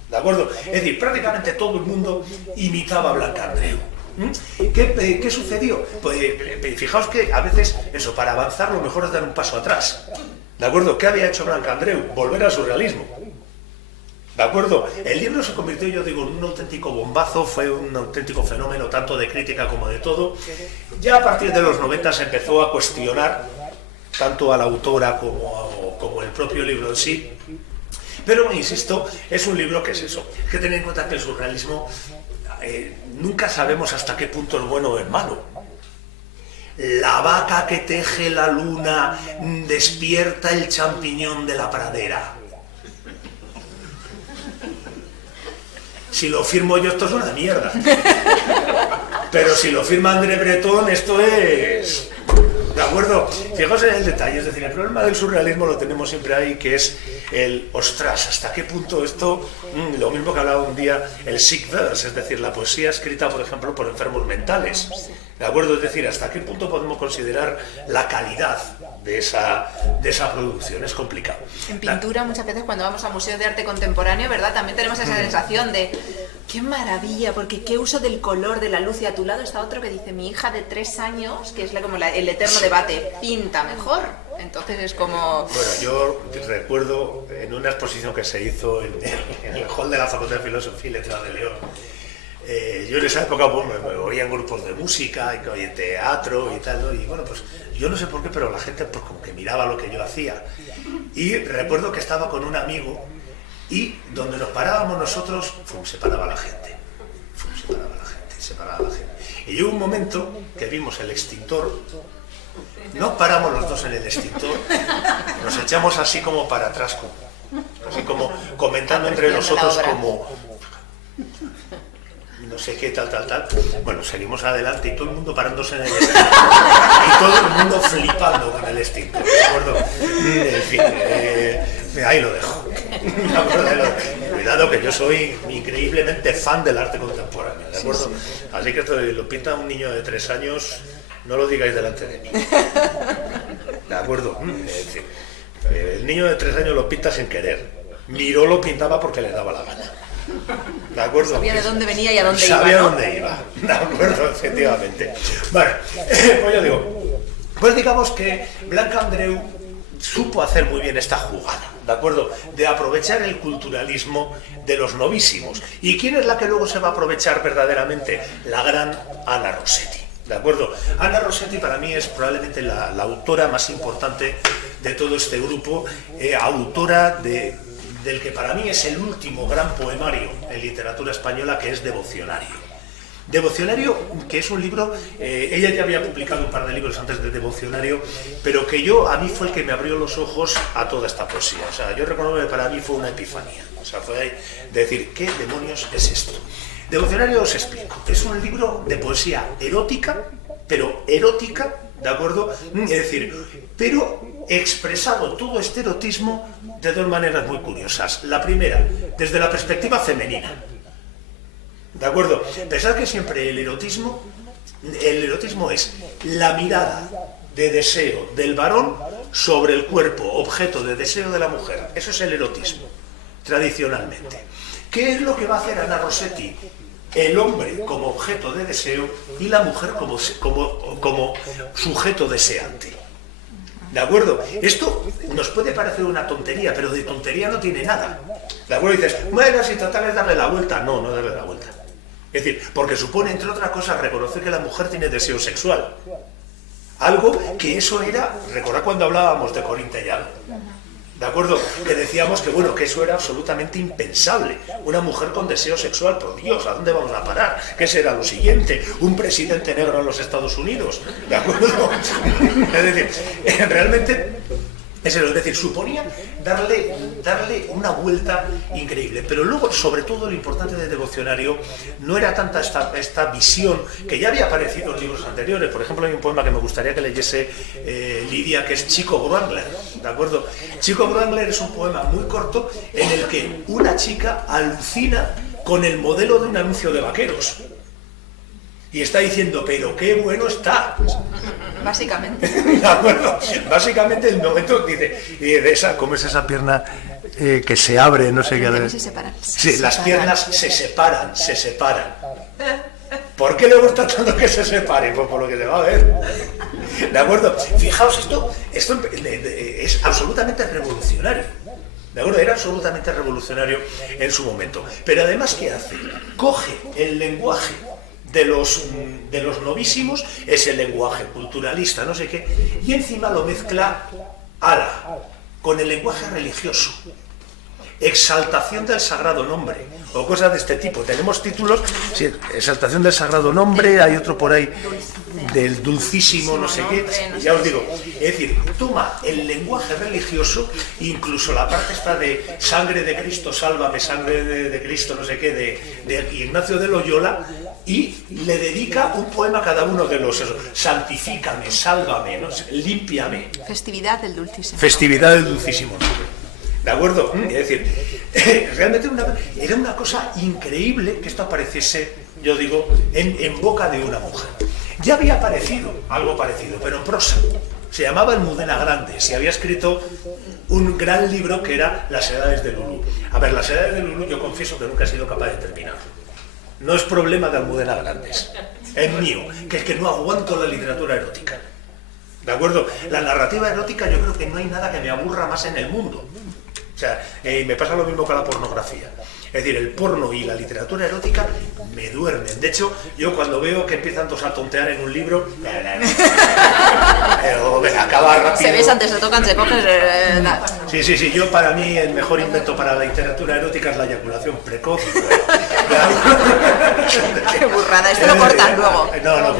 ¿De acuerdo? Es decir, prácticamente todo el mundo imitaba a Blanca Andreu. ¿Qué sucedió? Pues fijaos que a veces, eso, para avanzar lo mejor es dar un paso atrás. ¿De acuerdo? ¿Qué había hecho Blanca Andreu? Volver al surrealismo. ¿De acuerdo? El libro se convirtió, yo digo, en un auténtico bombazo, fue un auténtico fenómeno, tanto de crítica como de todo. Ya a partir de los 90 se empezó a cuestionar tanto a la autora como el propio libro en sí. Pero, insisto, es un libro que es eso. Hay que tener en cuenta que el surrealismo nunca sabemos hasta qué punto es bueno o es malo. La vaca que teje la luna despierta el champiñón de la pradera. Si lo firmo yo, esto es una mierda. Pero si lo firma André Breton, esto es... ¿De acuerdo? Fijaos en el detalle, es decir, el problema del surrealismo lo tenemos siempre ahí, que es el, ostras, ¿hasta qué punto esto? Lo mismo que hablaba un día el sick verse, es decir, la poesía escrita, por ejemplo, por enfermos mentales. ¿De acuerdo? Es decir, ¿hasta qué punto podemos considerar la calidad de esa producción? Es complicado. En pintura, muchas veces cuando vamos a museos de arte contemporáneo, ¿verdad? También tenemos esa sensación de ¡qué maravilla! Porque qué uso del color, de la luz. Y a tu lado está otro que dice, mi hija de 3 años, que es como el eterno debate, pinta mejor. Entonces es como... Bueno, yo recuerdo en una exposición que se hizo en el hall de la Facultad de Filosofía y Letras de León. Yo en esa época pues, me oía en grupos de música, y teatro y tal, ¿no? Y bueno, pues yo no sé por qué, pero la gente pues como que miraba lo que yo hacía. Y recuerdo que estaba con un amigo y donde nos parábamos nosotros, se paraba la gente. Se paraba la gente. Y llegó un momento que vimos el extintor, nos paramos los dos en el extintor, nos echamos así como para atrás, Así como comentando entre nosotros como no sé qué, tal. Bueno, seguimos adelante y todo el mundo parándose en el extintor. Y todo el mundo flipando con el extintor, ¿de acuerdo? En fin, ahí lo dejo. Cuidado que yo soy increíblemente fan del arte contemporáneo, ¿de acuerdo? Así que esto lo pinta un niño de 3 años, no lo digáis delante de mí. ¿De acuerdo? Es decir, el niño de 3 años lo pinta sin querer. Miró lo pintaba porque le daba la gana. ¿De acuerdo? Sabía de dónde venía y a dónde iba, Sabía ¿no? dónde iba, de acuerdo, efectivamente. Bueno, pues yo digo, pues digamos que Blanca Andreu supo hacer muy bien esta jugada, ¿de acuerdo? De aprovechar el culturalismo de los novísimos. ¿Y quién es la que luego se va a aprovechar verdaderamente? La gran Anna Rossetti. ¿De acuerdo? Anna Rossetti para mí es probablemente la autora más importante de todo este grupo, autora del que para mí es el último gran poemario en literatura española, que es Devocionario. Devocionario, que es un libro, ella ya había publicado un par de libros antes de Devocionario, pero que a mí fue el que me abrió los ojos a toda esta poesía. O sea, yo reconozco que para mí fue una epifanía. O sea, fue de decir, ¿qué demonios es esto? Devocionario, os explico, es un libro de poesía erótica, pero erótica, ¿de acuerdo? Es decir, pero expresado todo este erotismo de dos maneras muy curiosas. La primera, desde la perspectiva femenina. ¿De acuerdo? Pensad que siempre el erotismo es la mirada de deseo del varón sobre el cuerpo, objeto de deseo de la mujer. Eso es el erotismo, tradicionalmente. ¿Qué es lo que va a hacer Anna Rossetti? El hombre como objeto de deseo y la mujer como sujeto deseante. ¿De acuerdo? Esto nos puede parecer una tontería, pero de tontería no tiene nada. ¿De acuerdo? Y dices, bueno, si total es darle la vuelta. No, no darle la vuelta. Es decir, porque supone, entre otras cosas, reconocer que la mujer tiene deseo sexual. Algo que eso era, recordad cuando hablábamos de Corín Tellado, ¿de acuerdo? Que decíamos que, bueno, que eso era absolutamente impensable. Una mujer con deseo sexual, por Dios, ¿a dónde vamos a parar? ¿Qué será lo siguiente? ¿Un presidente negro en los Estados Unidos? ¿De acuerdo? Es decir, realmente... Es decir, suponía darle una vuelta increíble. Pero luego, sobre todo, lo importante de Devocionario no era tanta esta visión que ya había aparecido en libros anteriores. Por ejemplo, hay un poema que me gustaría que leyese Lidia, que es Chico Wrangler, ¿de acuerdo? Chico Wrangler es un poema muy corto en el que una chica alucina con el modelo de un anuncio de vaqueros. Y está diciendo, pero qué bueno está. Básicamente. ¿De acuerdo? Básicamente el momento dice, ¿cómo es esa pierna que se abre? No sé qué. No se separan. Sí, las piernas se separan. ¿Por qué le gusta tanto que se separen? Pues por lo que se va a ver. ¿De acuerdo? Fijaos, esto es absolutamente revolucionario. ¿De acuerdo? Era absolutamente revolucionario en su momento. Pero además, ¿qué hace? Coge el lenguaje de los novísimos, es el lenguaje culturalista, no sé qué, y encima lo mezcla con el lenguaje religioso. Exaltación del sagrado nombre, o cosas de este tipo. Tenemos títulos, sí, exaltación del sagrado nombre, hay otro por ahí, del dulcísimo no sé qué, ya os digo, es decir, toma el lenguaje religioso, incluso la parte esta de sangre de Cristo, sálvame, sangre de Cristo, no sé qué, de Ignacio de Loyola, y le dedica un poema a cada uno de los, santifícame, sálvame, ¿no? Límpiame. Festividad del Dulcísimo. Festividad del Dulcísimo Nombre. ¿De acuerdo? Es decir, realmente era una cosa increíble que esto apareciese, yo digo, en boca de una mujer. Ya había aparecido algo parecido, pero en prosa. Se llamaba Almudena Grandes y había escrito un gran libro que era Las Edades de Lulú. A ver, Las Edades de Lulú yo confieso que nunca he sido capaz de terminarlo. No es problema de Almudena Grandes, es mío, que es que no aguanto la literatura erótica. ¿De acuerdo? La narrativa erótica, yo creo que no hay nada que me aburra más en el mundo. O sea, me pasa lo mismo con la pornografía. Es decir, el porno y la literatura erótica me duermen. De hecho, yo cuando veo que empiezan todos a tontear en un libro, acaba rápido. Se besan, se tocan, se cogen... Sí, Sí, yo para mí el mejor invento para la literatura erótica es la eyaculación precoz. Qué burrada, esto lo cortan luego. No,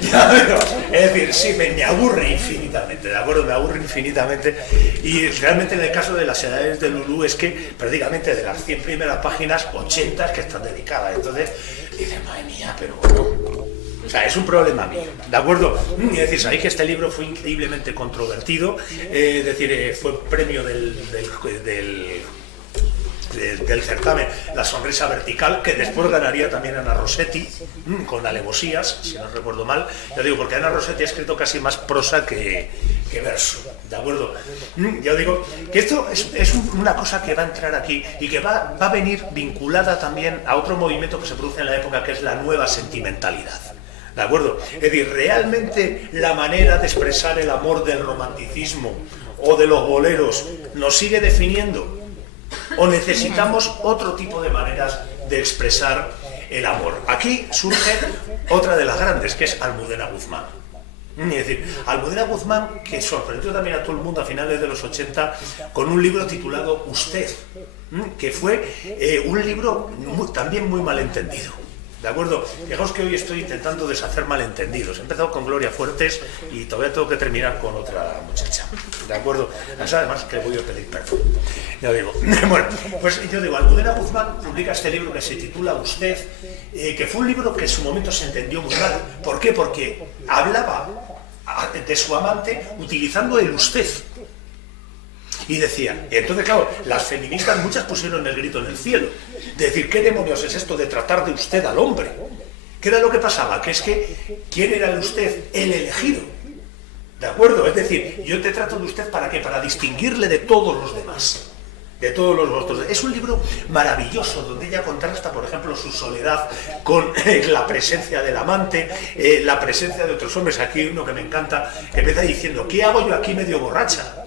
ya, pero, es decir, sí, me aburre infinitamente, ¿de acuerdo? Me aburre infinitamente. Y realmente en el caso de las edades de Lulú es que prácticamente de las 100 primeras páginas, 80 es que están dedicadas. Entonces, dice, madre mía, pero bueno. O sea, es un problema mío, ¿de acuerdo? Es decir, sabéis que este libro fue increíblemente controvertido, es decir, fue premio del certamen La Sonrisa Vertical, que después ganaría también Ana Rossetti, con Alevosías, si no recuerdo mal. Ya digo, porque Ana Rossetti ha escrito casi más prosa que verso, ¿de acuerdo? Ya digo que esto es una cosa que va a entrar aquí y que va a venir vinculada también a otro movimiento que se produce en la época, que es la nueva sentimentalidad. ¿De acuerdo? Es decir, realmente la manera de expresar el amor del romanticismo o de los boleros nos sigue definiendo, o necesitamos otro tipo de maneras de expresar el amor. Aquí surge otra de las grandes, que es Almudena Guzmán. Es decir, Almudena Guzmán, que sorprendió también a todo el mundo a finales de los 80 con un libro titulado Usted, que fue un libro también muy malentendido. ¿De acuerdo? Fijaos que hoy estoy intentando deshacer malentendidos. He empezado con Gloria Fuertes y todavía tengo que terminar con otra muchacha. ¿De acuerdo? Además que voy a pedir perdón. Ya digo. Bueno, pues yo digo, Almudena Guzmán publica este libro que se titula Usted, que fue un libro que en su momento se entendió muy mal. ¿Por qué? Porque hablaba de su amante utilizando el usted. Y decía, y entonces claro, las feministas muchas pusieron el grito en el cielo, de decir, ¿qué demonios es esto de tratar de usted al hombre? ¿Qué era lo que pasaba? Que es que, ¿quién era el usted? El elegido. ¿De acuerdo? Es decir, yo te trato de usted ¿para qué? Para distinguirle de todos los demás, de todos los otros. Es un libro maravilloso, donde ella contrasta, por ejemplo, su soledad con la presencia del amante, la presencia de otros hombres. Aquí hay uno que me encanta, que empieza diciendo, ¿qué hago yo aquí medio borracha?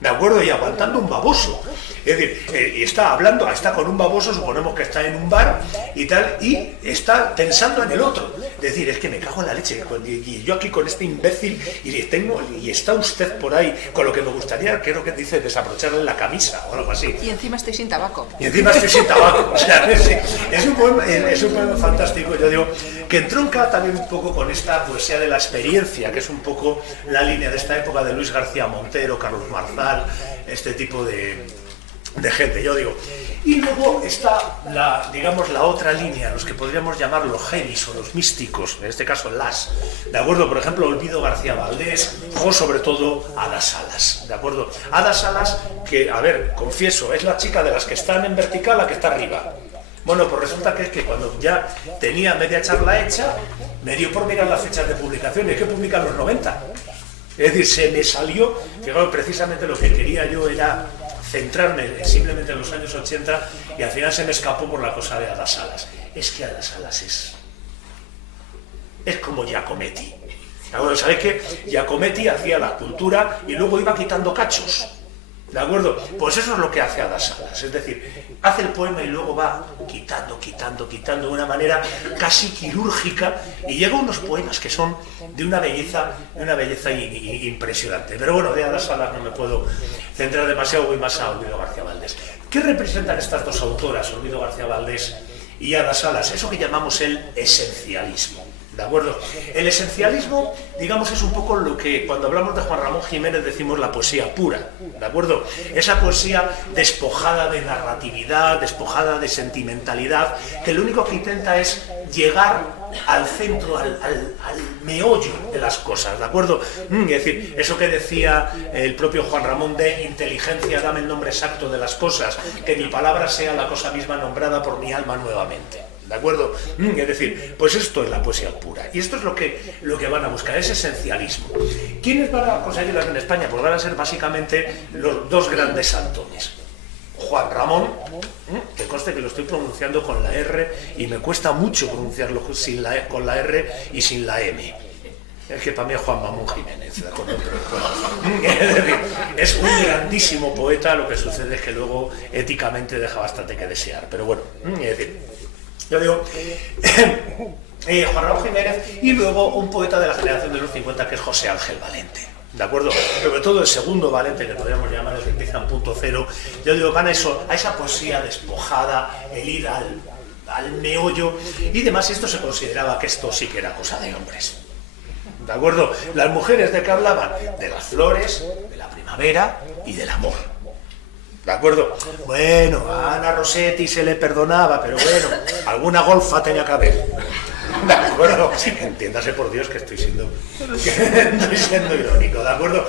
¿De acuerdo? Y aguantando un baboso. Es decir, y está hablando, está con un baboso, suponemos que está en un bar y tal, y está pensando en el otro. Es decir, es que me cago en la leche, y yo aquí con este imbécil, y está usted por ahí, con lo que me gustaría, creo que dice, desabrocharle la camisa o algo así. Y encima estoy sin tabaco. O sea, es un poema fantástico, yo digo, que entronca también un poco con esta poesía de la experiencia, que es un poco la línea de esta época de Luis García Montero, Carlos Marzal, este tipo de gente, yo digo. Y luego está la otra línea, los que podríamos llamar los genios o los místicos, en este caso las, ¿de acuerdo? Por ejemplo, Olvido García Valdés o sobre todo Ada Salas, ¿de acuerdo? Ada Salas, que, a ver, confieso, es la chica de las que están en vertical, la que está arriba. Bueno, pues resulta que es que cuando ya tenía media charla hecha, me dio por mirar las fechas de publicación, y es que publican los 90. Es decir, se me salió, fijaos, precisamente lo que quería yo era centrarme simplemente en los años 80 y al final se me escapó por la cosa de Ada Salas. Es que Ada Salas es como Giacometti. ¿Sabéis qué? Giacometti hacía la cultura y luego iba quitando cachos. ¿De acuerdo? Pues eso es lo que hace Ada Salas, es decir, hace el poema y luego va quitando de una manera casi quirúrgica y llega a unos poemas que son de una belleza impresionante. Pero bueno, de Ada Salas no me puedo centrar demasiado, voy más a Olvido García Valdés. ¿Qué representan estas dos autoras, Olvido García Valdés y Ada Salas? Eso que llamamos el esencialismo. ¿De acuerdo? El esencialismo, digamos, es un poco lo que cuando hablamos de Juan Ramón Jiménez decimos la poesía pura, ¿de acuerdo? Esa poesía despojada de narratividad, despojada de sentimentalidad, que lo único que intenta es llegar al centro, al meollo de las cosas, ¿de acuerdo? Es decir, eso que decía el propio Juan Ramón de inteligencia, dame el nombre exacto de las cosas, que mi palabra sea la cosa misma nombrada por mi alma nuevamente. ¿De acuerdo? Es decir, pues esto es la poesía pura. Y esto es lo que van a buscar, es esencialismo. ¿Quiénes van a conseguirlas en España? Pues van a ser básicamente los dos grandes santones. Juan Ramón, que conste que lo estoy pronunciando con la R y me cuesta mucho pronunciarlo con la R y sin la M. Es que para mí es Juan Ramón Jiménez, ¿de acuerdo? Es decir, es un grandísimo poeta, lo que sucede es que luego éticamente deja bastante que desear. Pero bueno, es decir, yo digo, Juan Ramón Jiménez y luego un poeta de la generación de los 50 que es José Ángel Valente. ¿de acuerdo? Sobre todo el segundo valente, que podríamos llamar el que empieza en punto cero, yo digo, van a esa poesía despojada, el ir al meollo y demás. Esto se consideraba que esto sí que era cosa de hombres, ¿de acuerdo? Las mujeres, ¿de qué hablaban? De las flores, de la primavera y del amor, ¿de acuerdo? Bueno, a Ana Rossetti se le perdonaba, pero bueno, alguna golfa tenía que haber, ¿de acuerdo? Entiéndase por Dios que estoy siendo irónico, ¿de acuerdo?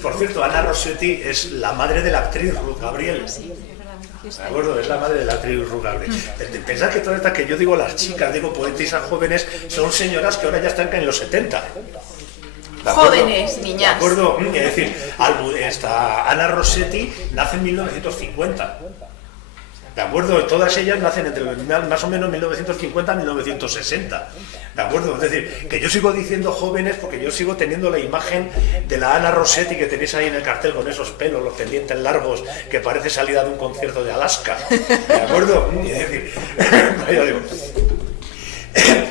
Por cierto, Ana Rossetti es la madre de la actriz Ruth Gabriel. ¿De acuerdo? Es la madre de la actriz Ruth Gabriel. Pensad que todas estas que yo digo, las chicas, digo poetisas jóvenes, son señoras que ahora ya están en los 70. Jóvenes, niñas. ¿De acuerdo? Es decir, Ana Rossetti nace en 1950. ¿De acuerdo? Todas ellas nacen entre más o menos 1950 y 1960. ¿De acuerdo? Es decir, que yo sigo diciendo jóvenes porque yo sigo teniendo la imagen de la Ana Rossetti que tenéis ahí en el cartel con esos pelos, los pendientes largos, que parece salida de un concierto de Alaska. ¿De acuerdo? Es decir, yo digo,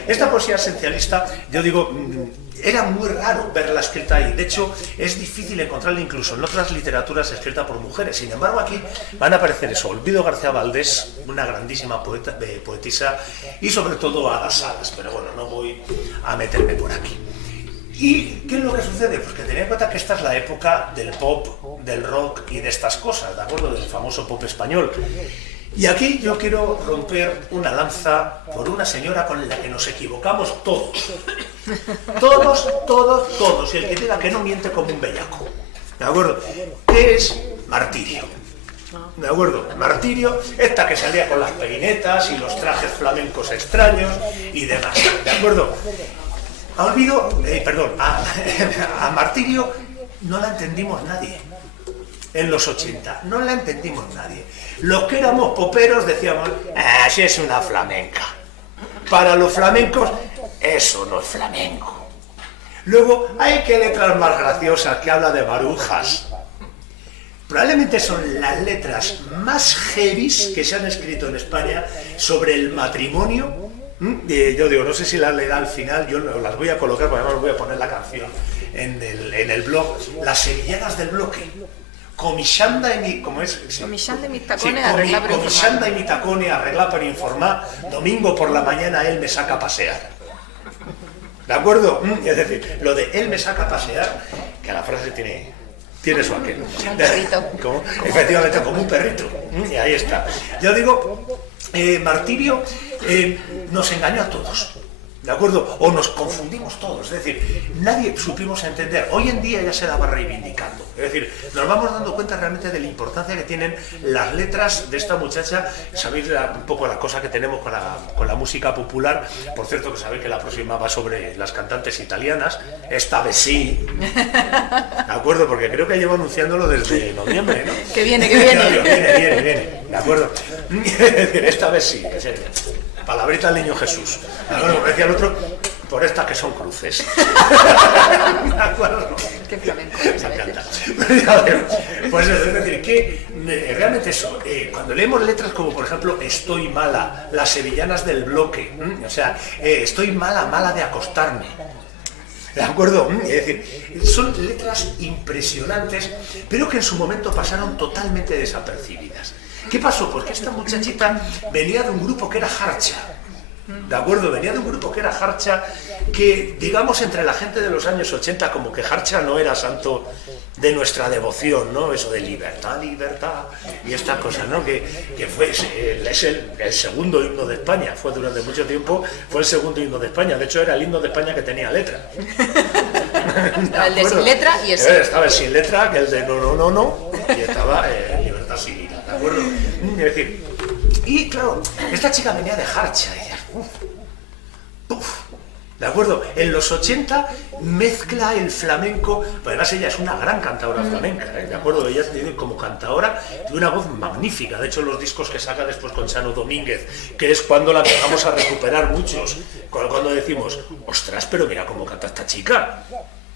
esta poesía esencialista, yo digo, era muy raro verla escrita ahí. De hecho, es difícil encontrarla incluso en otras literaturas escritas por mujeres. Sin embargo, aquí van a aparecer eso. Olvido García Valdés, una grandísima poetisa, y sobre todo Ada Salas. Pero bueno, no voy a meterme por aquí. ¿Y qué es lo que sucede? Pues que tened en cuenta que esta es la época del pop, del rock y de estas cosas, ¿de acuerdo? Del famoso pop español. Y aquí yo quiero romper una lanza por una señora con la que nos equivocamos todos. Todos. Y el que diga que no miente como un bellaco. ¿De acuerdo? ¿Qué es Martirio? ¿De acuerdo? Martirio, esta que salía con las peinetas y los trajes flamencos extraños y demás. ¿De acuerdo? A Martirio no la entendimos nadie. En los 80, no la entendimos nadie. Los que éramos poperos decíamos, si es una flamenca. Para los flamencos, eso no es flamenco. Luego, hay que letras más graciosas que habla de marujas. Probablemente son las letras más heavies que se han escrito en España sobre el matrimonio. Yo digo, no sé si las leerá al final, yo las voy a colocar, porque además voy a poner la canción en el blog. Las sevillanas del bloque. Comixanda y mi tacone arregla para informar, domingo por la mañana él me saca a pasear. ¿De acuerdo? Es decir, lo de él me saca a pasear, que la frase tiene su aquel. Un perrito. Efectivamente, como un perrito. Y ahí está. Yo digo, Martirio nos engañó a todos. ¿De acuerdo? O nos confundimos todos, es decir, nadie supimos entender. Hoy en día ya se la va reivindicando, es decir, nos vamos dando cuenta realmente de la importancia que tienen las letras de esta muchacha. Sabéis un poco la cosa que tenemos con la música popular. Por cierto, que sabéis que la próxima va sobre las cantantes italianas, esta vez sí, ¿de acuerdo? Porque creo que llevo anunciándolo desde noviembre, ¿no? Que viene. Viene, ¿de acuerdo? Esta vez sí, en serio. Palabrita al niño Jesús. Bueno, como decía el otro, por estas que son cruces. ¿De acuerdo? Qué flamenco, me encanta. Pues es decir, que realmente eso, cuando leemos letras como por ejemplo Estoy mala, las sevillanas del bloque, o sea, estoy mala de acostarme. ¿De acuerdo? Es decir, son letras impresionantes, pero que en su momento pasaron totalmente desapercibidas. ¿Qué pasó? Porque esta muchachita venía de un grupo que era Jarcha. ¿De acuerdo? Venía de un grupo que era Jarcha, que digamos entre la gente de los años 80 como que Jarcha no era santo de nuestra devoción, ¿no? Eso de libertad y esta cosa, ¿no? Que fue es el segundo himno de España, fue durante mucho tiempo, fue el segundo himno de España, de hecho era el himno de España que tenía letra. El de sin letra y ese. Estaba el sin letra, que el de no, y estaba libertad sin ira, ¿de acuerdo? Es decir, y claro, esta chica venía de Jarcha, y decías, ¿de acuerdo? En los 80 mezcla el flamenco, pero además ella es una gran cantadora flamenca, ¿de acuerdo? Ella tiene como cantadora tiene una voz magnífica, de hecho los discos que saca después con Chano Domínguez, que es cuando la empezamos a recuperar muchos, cuando decimos, ostras, pero mira cómo canta esta chica.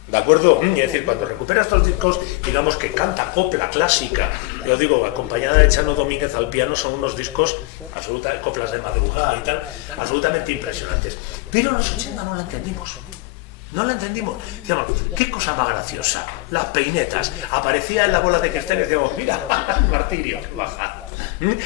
¿De acuerdo? Es decir, cuando recupera estos discos, digamos que canta copla clásica, yo digo, acompañada de Chano Domínguez al piano, son unos discos absolutamente, coplas de madrugada y tal, absolutamente impresionantes. Pero en los 80 no la entendimos. No la entendimos. Decíamos, qué cosa más graciosa. Las peinetas. Aparecía en la bola de cristal y decíamos, mira, martirio, baja.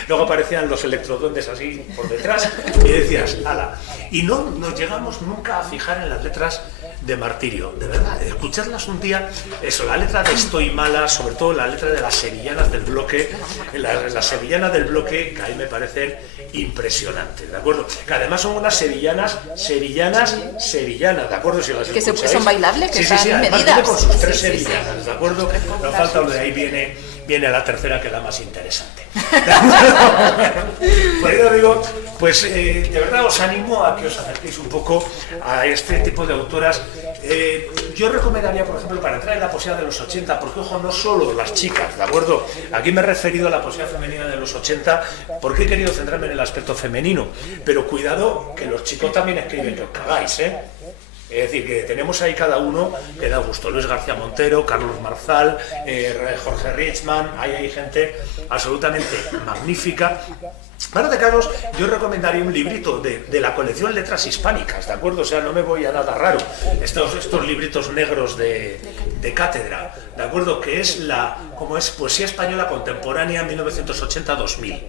Luego aparecían los electrodones así por detrás y decías, ala. Y no nos llegamos nunca a fijar en las letras de martirio. De verdad, escucharlas un día, eso, la letra de Estoy mala, sobre todo la letra de las sevillanas del bloque, las sevillanas del bloque, que a mí me parecen impresionantes, ¿de acuerdo? Que además son unas sevillanas, ¿de acuerdo? Si las que escucháis. son bailables, que sí, están además medidas. viene con sus tres Sí, sí, sí. sevillanas, ¿de acuerdo? No falta lo de ahí viene la tercera, que es la más interesante. Pues yo digo, pues de verdad os animo a que os acerquéis un poco a este tipo de autoras. Yo recomendaría, por ejemplo, para entrar en la poesía de los 80, porque ojo, no solo las chicas, ¿de acuerdo? Aquí me he referido a la poesía femenina de los 80 porque he querido centrarme en el aspecto femenino, pero cuidado que los chicos también escriben que os cagáis, ¿eh? Es decir, que tenemos ahí cada uno que da gusto. Luis García Montero, Carlos Marzal, Jorge Richman, ahí hay gente absolutamente magnífica. Para de Carlos, yo recomendaría un librito de la colección Letras Hispánicas, ¿de acuerdo? O sea, no me voy a nada raro. Estos libritos negros de cátedra, ¿de acuerdo? Que es como es Poesía Española Contemporánea 1980-2000.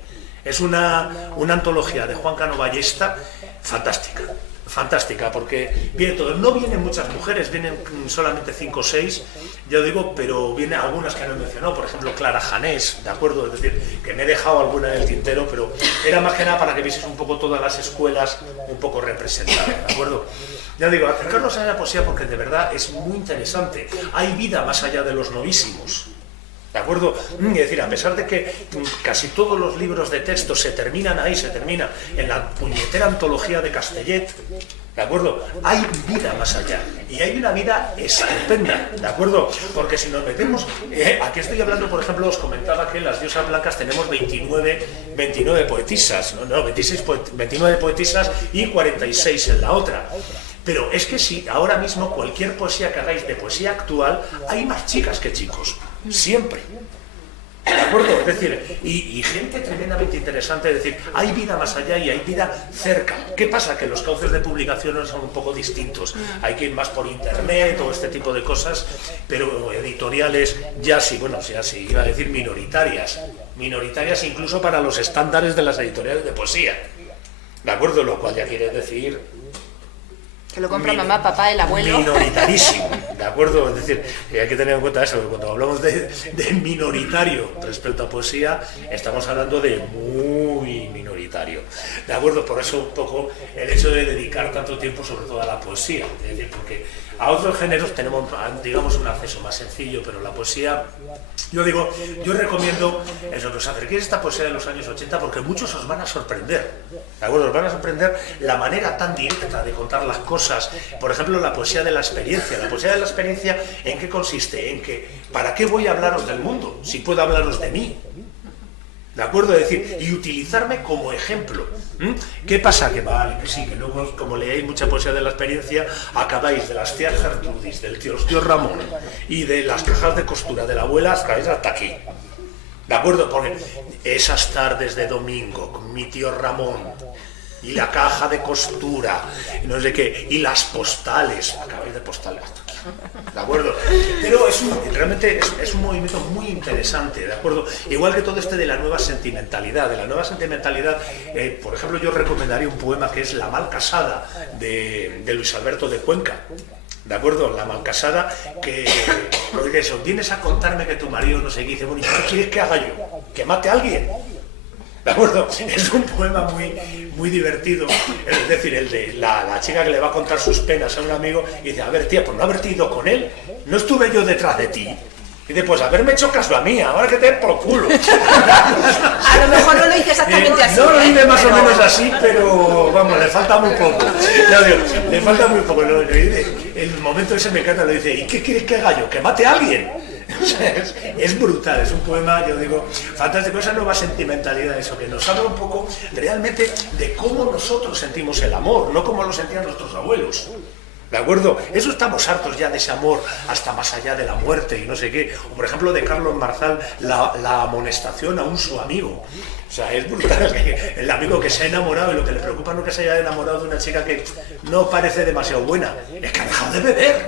Es una antología de Juan Cano Ballesta fantástica, porque viene todo, no vienen muchas mujeres, vienen solamente 5 o 6, ya digo, pero vienen algunas que no he mencionado, por ejemplo Clara Janés, ¿de acuerdo? Es decir, que me he dejado alguna en el tintero, pero era más que nada para que vieseis un poco todas las escuelas un poco representadas, ¿de acuerdo? Ya digo, acercarnos a la poesía porque de verdad es muy interesante, hay vida más allá de los novísimos. ¿De acuerdo? Es decir, a pesar de que casi todos los libros de texto se terminan en la puñetera antología de Castellet, ¿de acuerdo? Hay vida más allá, y hay una vida estupenda, ¿de acuerdo? Porque si nos metemos, aquí estoy hablando, por ejemplo, os comentaba que en las Diosas Blancas tenemos 29 poetisas, 29 poetisas y 46 en la otra. Pero es que si ahora mismo cualquier poesía que hagáis de poesía actual, hay más chicas que chicos. Siempre. ¿De acuerdo? Es decir, y gente tremendamente interesante, es decir, hay vida más allá y hay vida cerca. ¿Qué pasa? Que los cauces de publicación son un poco distintos. Hay que ir más por internet, todo este tipo de cosas, pero editoriales ya sí, iba a decir minoritarias incluso para los estándares de las editoriales de poesía. ¿De acuerdo? Lo cual ya quiere decir... Que lo compra mamá, papá, el abuelo. Minoritarísimo, ¿de acuerdo? Es decir, hay que tener en cuenta eso, que cuando hablamos de minoritario respecto a poesía, estamos hablando de muy minoritario, ¿de acuerdo? Por eso un poco el hecho de dedicar tanto tiempo sobre todo a la poesía, es decir, porque a otros géneros tenemos, digamos, un acceso más sencillo, pero la poesía, yo recomiendo eso, que os acerquéis a esta poesía de los años 80 porque muchos os van a sorprender, ¿de acuerdo? Os van a sorprender la manera tan directa de contar las cosas. Por ejemplo, la poesía de la experiencia. La poesía de la experiencia, ¿en qué consiste? En que, ¿para qué voy a hablaros del mundo si puedo hablaros de mí? ¿De acuerdo? Es decir, y utilizarme como ejemplo. ¿Qué pasa? Que vale, que sí, que luego, como leéis mucha poesía de la experiencia, acabáis de las tías Gertrudis, del tío Ramón y de las cajas de costura de la abuela, acabáis hasta aquí. ¿De acuerdo? Porque esas tardes de domingo con mi tío Ramón y la caja de costura, y no sé qué, y las postales, acabáis de postales hasta aquí. ¿De acuerdo? Pero realmente es un movimiento muy interesante, ¿de acuerdo? Igual que todo de la nueva sentimentalidad. Por ejemplo, yo recomendaría un poema que es La mal casada, de Luis Alberto de Cuenca. ¿De acuerdo? La mal casada, que eso, vienes a contarme que tu marido no sé qué, dice, bueno, ¿y qué quieres que haga yo? ¿Que mate a alguien? ¿De acuerdo? Es un poema muy divertido, es decir, el de la chica que le va a contar sus penas a un amigo y dice, a ver, tía, por no haberte ido con él, no estuve yo detrás de ti. Y dice, pues haberme hecho caso a mí, ahora que te den por culo. A lo mejor no lo hice exactamente así. No lo hice más o menos así, pero vamos, le falta muy poco. Le falta muy poco. El momento ese me encanta, lo dice, ¿y qué quieres que haga yo? ¿Que mate a alguien? Es brutal, es un poema, yo digo, fantástico, esa nueva sentimentalidad, eso que nos habla un poco realmente de cómo nosotros sentimos el amor, no como lo sentían nuestros abuelos. ¿De acuerdo? Eso estamos hartos ya de ese amor hasta más allá de la muerte y no sé qué. O por ejemplo de Carlos Marzal, la amonestación a su amigo. O sea, es brutal que el amigo que se ha enamorado y lo que le preocupa no es que se haya enamorado de una chica que no parece demasiado buena, es que ha dejado de beber.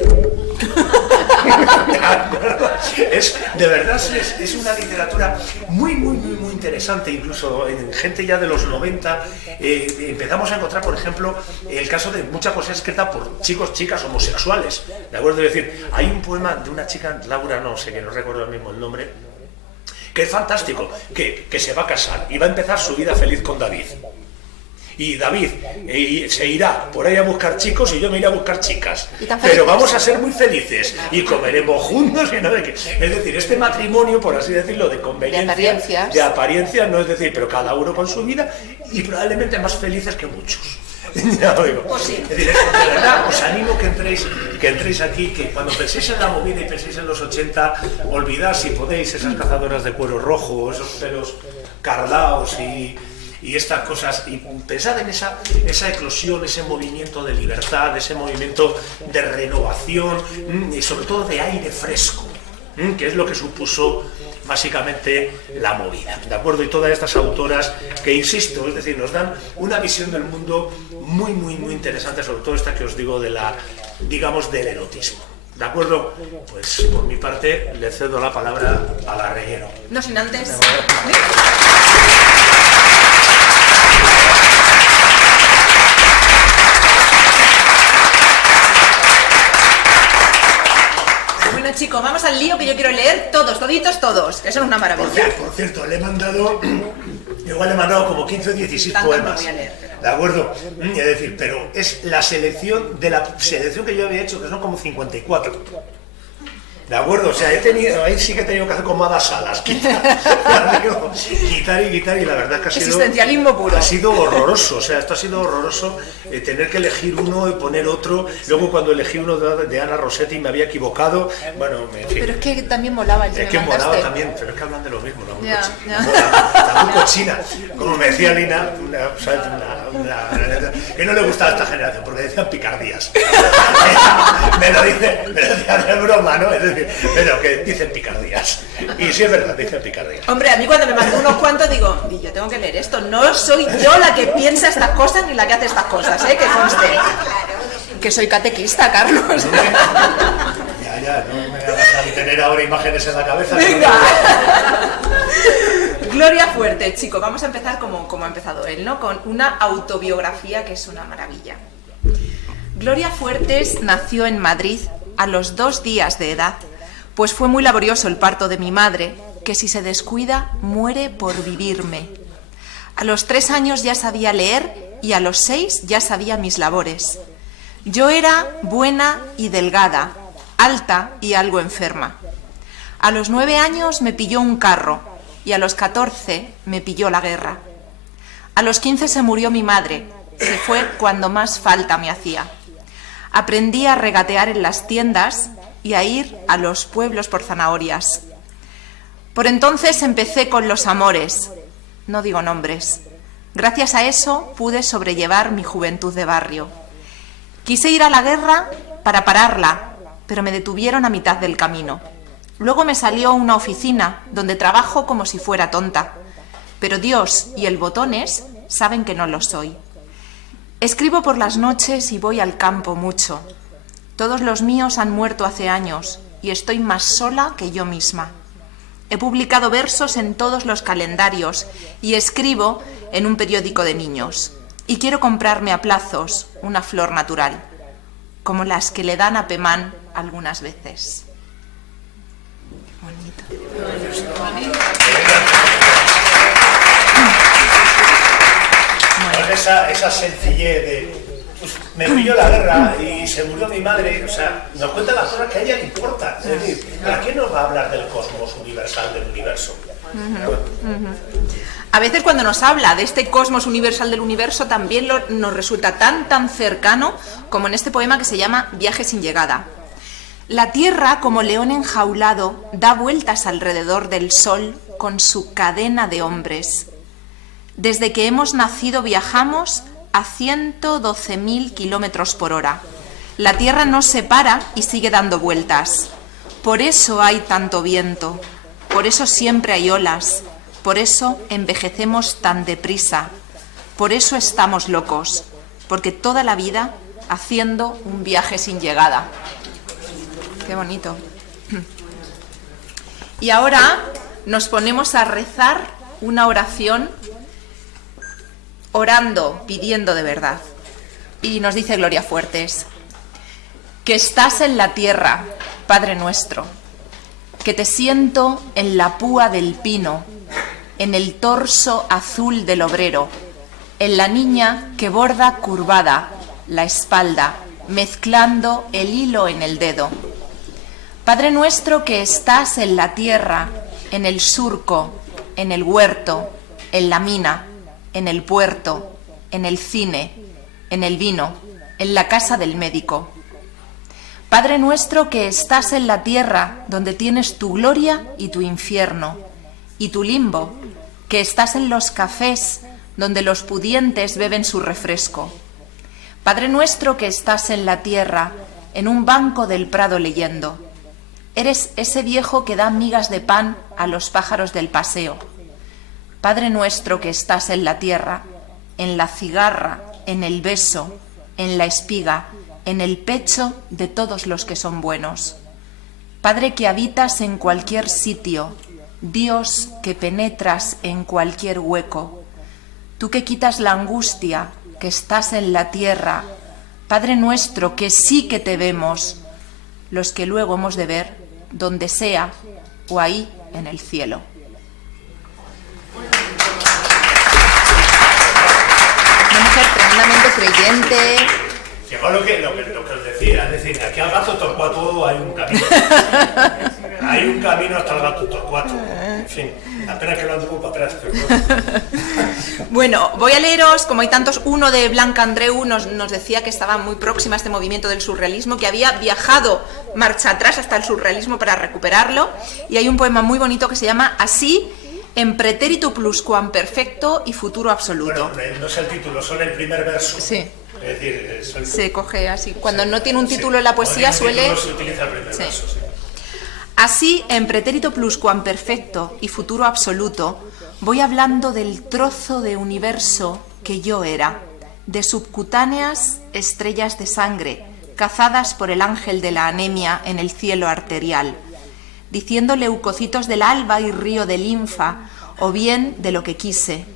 De verdad es una literatura muy interesante, incluso en gente ya de los 90 empezamos a encontrar, por ejemplo, el caso de mucha poesía escrita por chicas homosexuales, ¿de acuerdo? Es decir, hay un poema de una chica, Laura, no sé, que no recuerdo ahora mismo el nombre, que es fantástico, que se va a casar y va a empezar su vida feliz con David. Y David se irá por ahí a buscar chicos y yo me iré a buscar chicas. Pero vamos a ser muy felices y comeremos juntos y no sé qué. Es decir, este matrimonio, por así decirlo, de conveniencia, de apariencias, no es decir, pero cada uno con su vida y probablemente más felices que muchos. Ya lo digo. Pues sí. Es decir, de verdad, os animo que entréis aquí, que cuando penséis en la movida y penséis en los 80, olvidad si podéis esas cazadoras de cuero rojo, esos pelos cardaos y estas cosas, y pensad en esa eclosión, ese movimiento de libertad, ese movimiento de renovación y sobre todo de aire fresco, que es lo que supuso básicamente la movida, ¿de acuerdo? Y todas estas autoras que, insisto, es decir, nos dan una visión del mundo muy interesante, sobre todo esta que os digo del erotismo. ¿De acuerdo? Pues por mi parte le cedo la palabra a la Reyero. No sin antes. Bueno, chicos, vamos al lío que yo quiero leer todos, que son una maravilla. Por cierto, le he mandado como 15 o 16 Tanto poemas. no voy a leer, pero... ¿De acuerdo? Es decir, pero es la selección de la selección que yo había hecho, que son como 54. ¿De acuerdo? O sea, ahí sí que he tenido que hacer como Hadas Salas, quitar y la verdad es que existencialismo puro. Ha sido horroroso, o sea, esto ha sido horroroso, tener que elegir uno y poner otro. Luego cuando elegí uno de Ana Rossetti me había equivocado, bueno, en fin. Pero es que también molaba el que Es que me mandaste. molaba también, pero es que hablan de lo mismo, la muy Ya, cochina. ya. La muy cochina, como me decía Lina, que no le gustaba a esta generación, porque decían picardías. me lo decía de broma, ¿no? Es decir, pero que dicen picardías. Y sí es verdad, dicen picardías. Hombre, a mí cuando me mandó unos cuantos digo, yo tengo que leer esto. No soy yo la que piensa estas cosas ni la que hace estas cosas, que conste. Que soy catequista, Carlos. Ya, no me hagas a tener ahora imágenes en la cabeza. Venga. Gloria Fuertes, chicos, vamos a empezar como ha empezado él, ¿no? Con una autobiografía que es una maravilla. Gloria Fuertes nació en Madrid a los 2 días de edad, pues fue muy laborioso el parto de mi madre, que si se descuida muere por vivirme. A los 3 años ya sabía leer y a los 6 ya sabía mis labores. Yo era buena y delgada, alta y algo enferma. A los 9 años me pilló un carro y a los 14 me pilló la guerra. A los 15 se murió mi madre, se fue cuando más falta me hacía. Aprendí a regatear en las tiendas y a ir a los pueblos por zanahorias. Por entonces empecé con los amores, no digo nombres. Gracias a eso pude sobrellevar mi juventud de barrio. Quise ir a la guerra para pararla, pero me detuvieron a mitad del camino. Luego me salió una oficina donde trabajo como si fuera tonta, pero Dios y el Botones saben que no lo soy. Escribo por las noches y voy al campo mucho. Todos los míos han muerto hace años y estoy más sola que yo misma. He publicado versos en todos los calendarios y escribo en un periódico de niños. Y quiero comprarme a plazos una flor natural, como las que le dan a Pemán algunas veces. Bonito. Esa sencillez de pues, me pilló la guerra y se murió mi madre, o sea, nos cuenta las cosas que a ella le importan. Es decir, ¿para qué nos va a hablar del cosmos universal del universo? A veces cuando nos habla de este cosmos universal del universo también nos resulta tan cercano como en este poema que se llama Viaje sin llegada. La Tierra, como león enjaulado, da vueltas alrededor del Sol con su cadena de hombres. Desde que hemos nacido viajamos a 112.000 kilómetros por hora. La tierra no se para y sigue dando vueltas. Por eso hay tanto viento, por eso siempre hay olas, por eso envejecemos tan deprisa, por eso estamos locos, porque toda la vida haciendo un viaje sin llegada. Qué bonito. Y ahora nos ponemos a rezar una oración, orando, pidiendo de verdad. Y nos dice Gloria Fuertes: que estás en la tierra, Padre nuestro, que te siento en la púa del pino, en el torso azul del obrero, en la niña que borda curvada la espalda, mezclando el hilo en el dedo. Padre nuestro que estás en la tierra, en el surco, en el huerto, en la mina, en el puerto, en el cine, en el vino, en la casa del médico. Padre nuestro que estás en la tierra, donde tienes tu gloria y tu infierno, y tu limbo, que estás en los cafés, donde los pudientes beben su refresco. Padre nuestro que estás en la tierra, en un banco del prado leyendo. Eres ese viejo que da migas de pan a los pájaros del paseo. Padre nuestro que estás en la tierra, en la cigarra, en el beso, en la espiga, en el pecho de todos los que son buenos. Padre que habitas en cualquier sitio, Dios que penetras en cualquier hueco. Tú que quitas la angustia, que estás en la tierra, Padre nuestro que sí que te vemos, los que luego hemos de ver, donde sea o ahí en el cielo. Una mujer tremendamente creyente. Llegó lo que os decía, es decir, aquí al Gato Torcuato hay un camino. Hay un camino hasta el Gato Torcuato. En fin, la pena que lo anduvo para atrás, pero no. Bueno, voy a leeros, como hay tantos, uno de Blanca Andreu nos decía que estaba muy próxima a este movimiento del surrealismo, que había viajado marcha atrás hasta el surrealismo para recuperarlo, y hay un poema muy bonito que se llama Así, en pretérito pluscuamperfecto y futuro absoluto. Bueno, no es el título, solo el primer verso. Sí. Es decir, se coge así. Cuando no tiene un título en la poesía suele... Se utiliza el primer verso, sí. Así, en pretérito pluscuamperfecto y futuro absoluto, voy hablando del trozo de universo que yo era, de subcutáneas estrellas de sangre, cazadas por el ángel de la anemia en el cielo arterial, diciendo leucocitos del alba y río de linfa, o bien de lo que quise,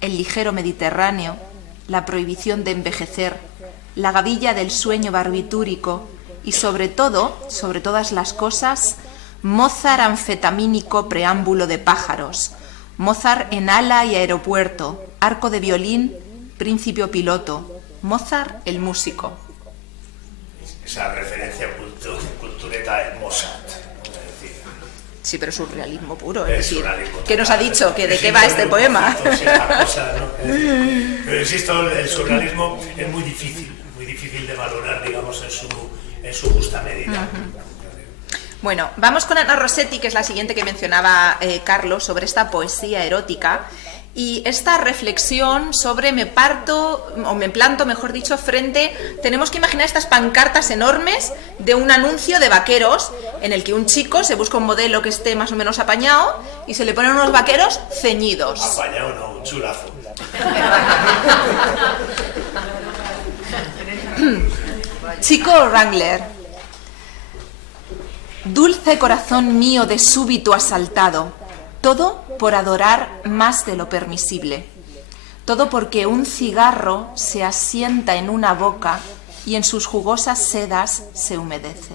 el ligero Mediterráneo, la prohibición de envejecer, la gavilla del sueño barbitúrico y sobre todo, sobre todas las cosas, Mozart anfetamínico preámbulo de pájaros, Mozart en ala y aeropuerto, arco de violín, principio piloto, Mozart el músico. Esa referencia cultureta es Mozart. Sí, pero surrealismo puro, es decir, surrealismo. ¿qué nos ha dicho? ¿De qué va este poema? Pero insisto, el surrealismo es muy difícil de valorar, digamos, en su justa medida. Bueno, vamos con Ana Rossetti, que es la siguiente que mencionaba Carlos, sobre esta poesía erótica. Y esta reflexión sobre me planto, mejor dicho, tenemos que imaginar estas pancartas enormes de un anuncio de vaqueros en el que un chico se busca un modelo que esté más o menos apañado y se le ponen unos vaqueros ceñidos. Apañado no, un chulazo. Chico Wrangler. Dulce corazón mío de súbito asaltado, todo por adorar más de lo permisible, todo porque un cigarro se asienta en una boca y en sus jugosas sedas se humedece,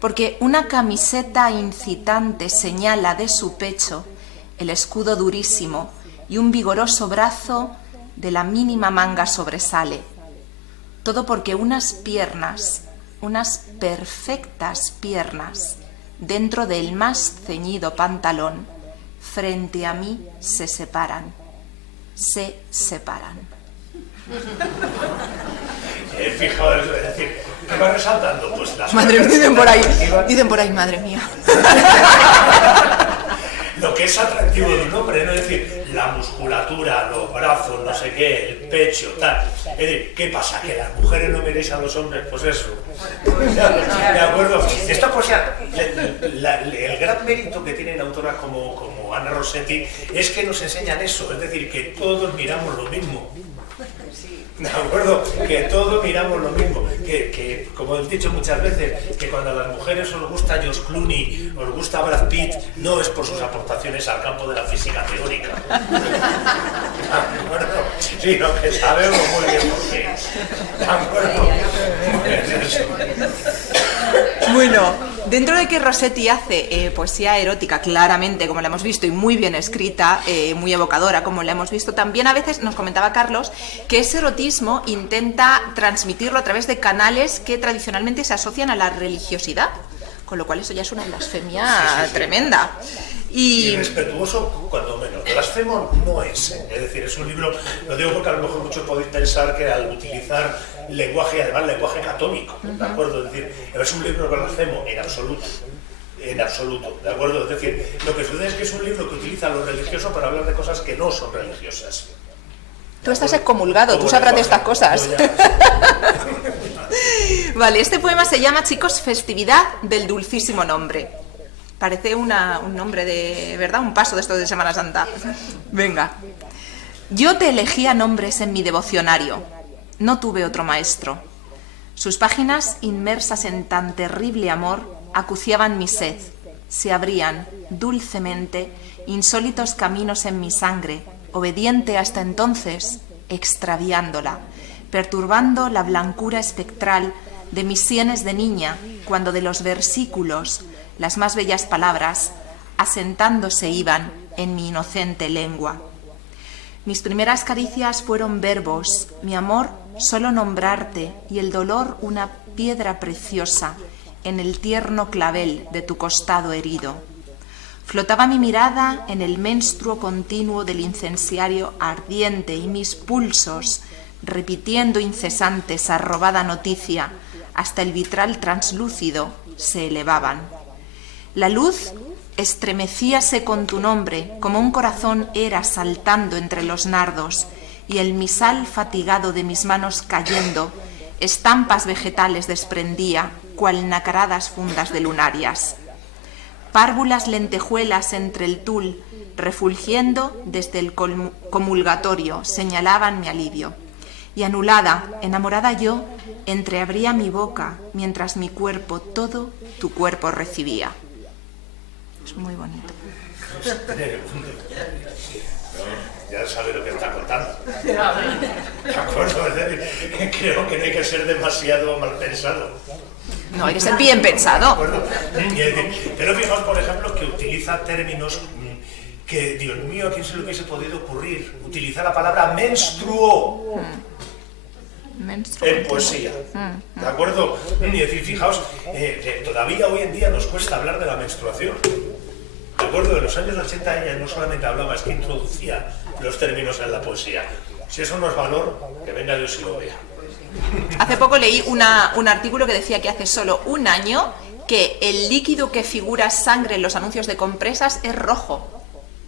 porque una camiseta incitante señala de su pecho el escudo durísimo y un vigoroso brazo de la mínima manga sobresale, todo porque unas piernas, unas perfectas piernas, dentro del más ceñido pantalón, frente a mí se separan. Fijaos, es decir, ¿qué va resaltando? Pues las madre mía, dicen por ahí, madre mía. lo que es atractivo de un hombre, ¿no? Es decir, la musculatura, los brazos, no sé qué, el pecho, tal. Es decir, ¿qué pasa? ¿Que las mujeres no miréis a los hombres? Pues eso. ¿De acuerdo? Esto, pues ya, el gran mérito que tienen autoras como Ana Rossetti es que nos enseñan eso, es decir, que todos miramos lo mismo. ¿De acuerdo? Que todos miramos lo mismo. Que, como he dicho muchas veces, que cuando a las mujeres os gusta George Clooney, os gusta Brad Pitt, no es por sus aportaciones al campo de la física teórica. ¿De acuerdo? Sino que sabemos muy bien por qué. ¿De acuerdo? Es eso. Bueno, dentro de que Rossetti hace poesía erótica claramente, como la hemos visto, y muy bien escrita, muy evocadora, como la hemos visto, también a veces nos comentaba Carlos que ese erotismo intenta transmitirlo a través de canales que tradicionalmente se asocian a la religiosidad, con lo cual eso ya es una blasfemia tremenda. Y respetuoso, cuando menos. Blasfemo no es. Es decir, es un libro, lo digo porque a lo mejor muchos podéis pensar que al utilizar lenguaje, y además lenguaje católico, ¿de acuerdo? Es decir, es un libro blasfemo en absoluto. En absoluto, ¿de acuerdo? Es decir, lo que sucede es que es un libro que utiliza lo religioso para hablar de cosas que no son religiosas. Tú estás excomulgado, tú sabrás de estas cosas. Vale, este poema se llama, chicos, Festividad del Dulcísimo Nombre. Parece un nombre de, ¿verdad? Un paso de esto de Semana Santa. Venga. Yo te elegía nombres en mi devocionario. No tuve otro maestro. Sus páginas, inmersas en tan terrible amor, acuciaban mi sed. Se abrían, dulcemente, insólitos caminos en mi sangre, obediente hasta entonces, extraviándola, perturbando la blancura espectral de mis sienes de niña, cuando de los versículos, las más bellas palabras, asentándose iban en mi inocente lengua. Mis primeras caricias fueron verbos, mi amor solo nombrarte y el dolor una piedra preciosa en el tierno clavel de tu costado herido. Flotaba mi mirada en el menstruo continuo del incensario ardiente y mis pulsos, repitiendo incesantes arrobada noticia, hasta el vitral translúcido, se elevaban. La luz estremecíase con tu nombre, como un corazón era saltando entre los nardos, y el misal fatigado de mis manos cayendo, estampas vegetales desprendía, cual nacaradas fundas de lunarias. Párvulas lentejuelas entre el tul, refulgiendo desde el comulgatorio, señalaban mi alivio. Y anulada, enamorada yo, entreabría mi boca, mientras mi cuerpo todo tu cuerpo recibía. Es muy bonito. Ya sabe lo que está contando. ¿De acuerdo? Es decir, creo que no hay que ser demasiado mal pensado. No, hay que ser bien pensado. Pero fijaos, por ejemplo, que utiliza términos que, Dios mío, ¿a quién se le hubiese podido ocurrir? Utilizar la palabra menstruo en poesía. ¿De acuerdo? Y decir, fijaos, todavía hoy en día nos cuesta hablar de la menstruación. ¿De acuerdo? En los años 80 ella no solamente hablaba, es que introducía los términos en la poesía. Si eso no es valor, que venga Dios y lo vea. Hace poco leí un artículo que decía que hace solo un año que el líquido que figura sangre en los anuncios de compresas es rojo.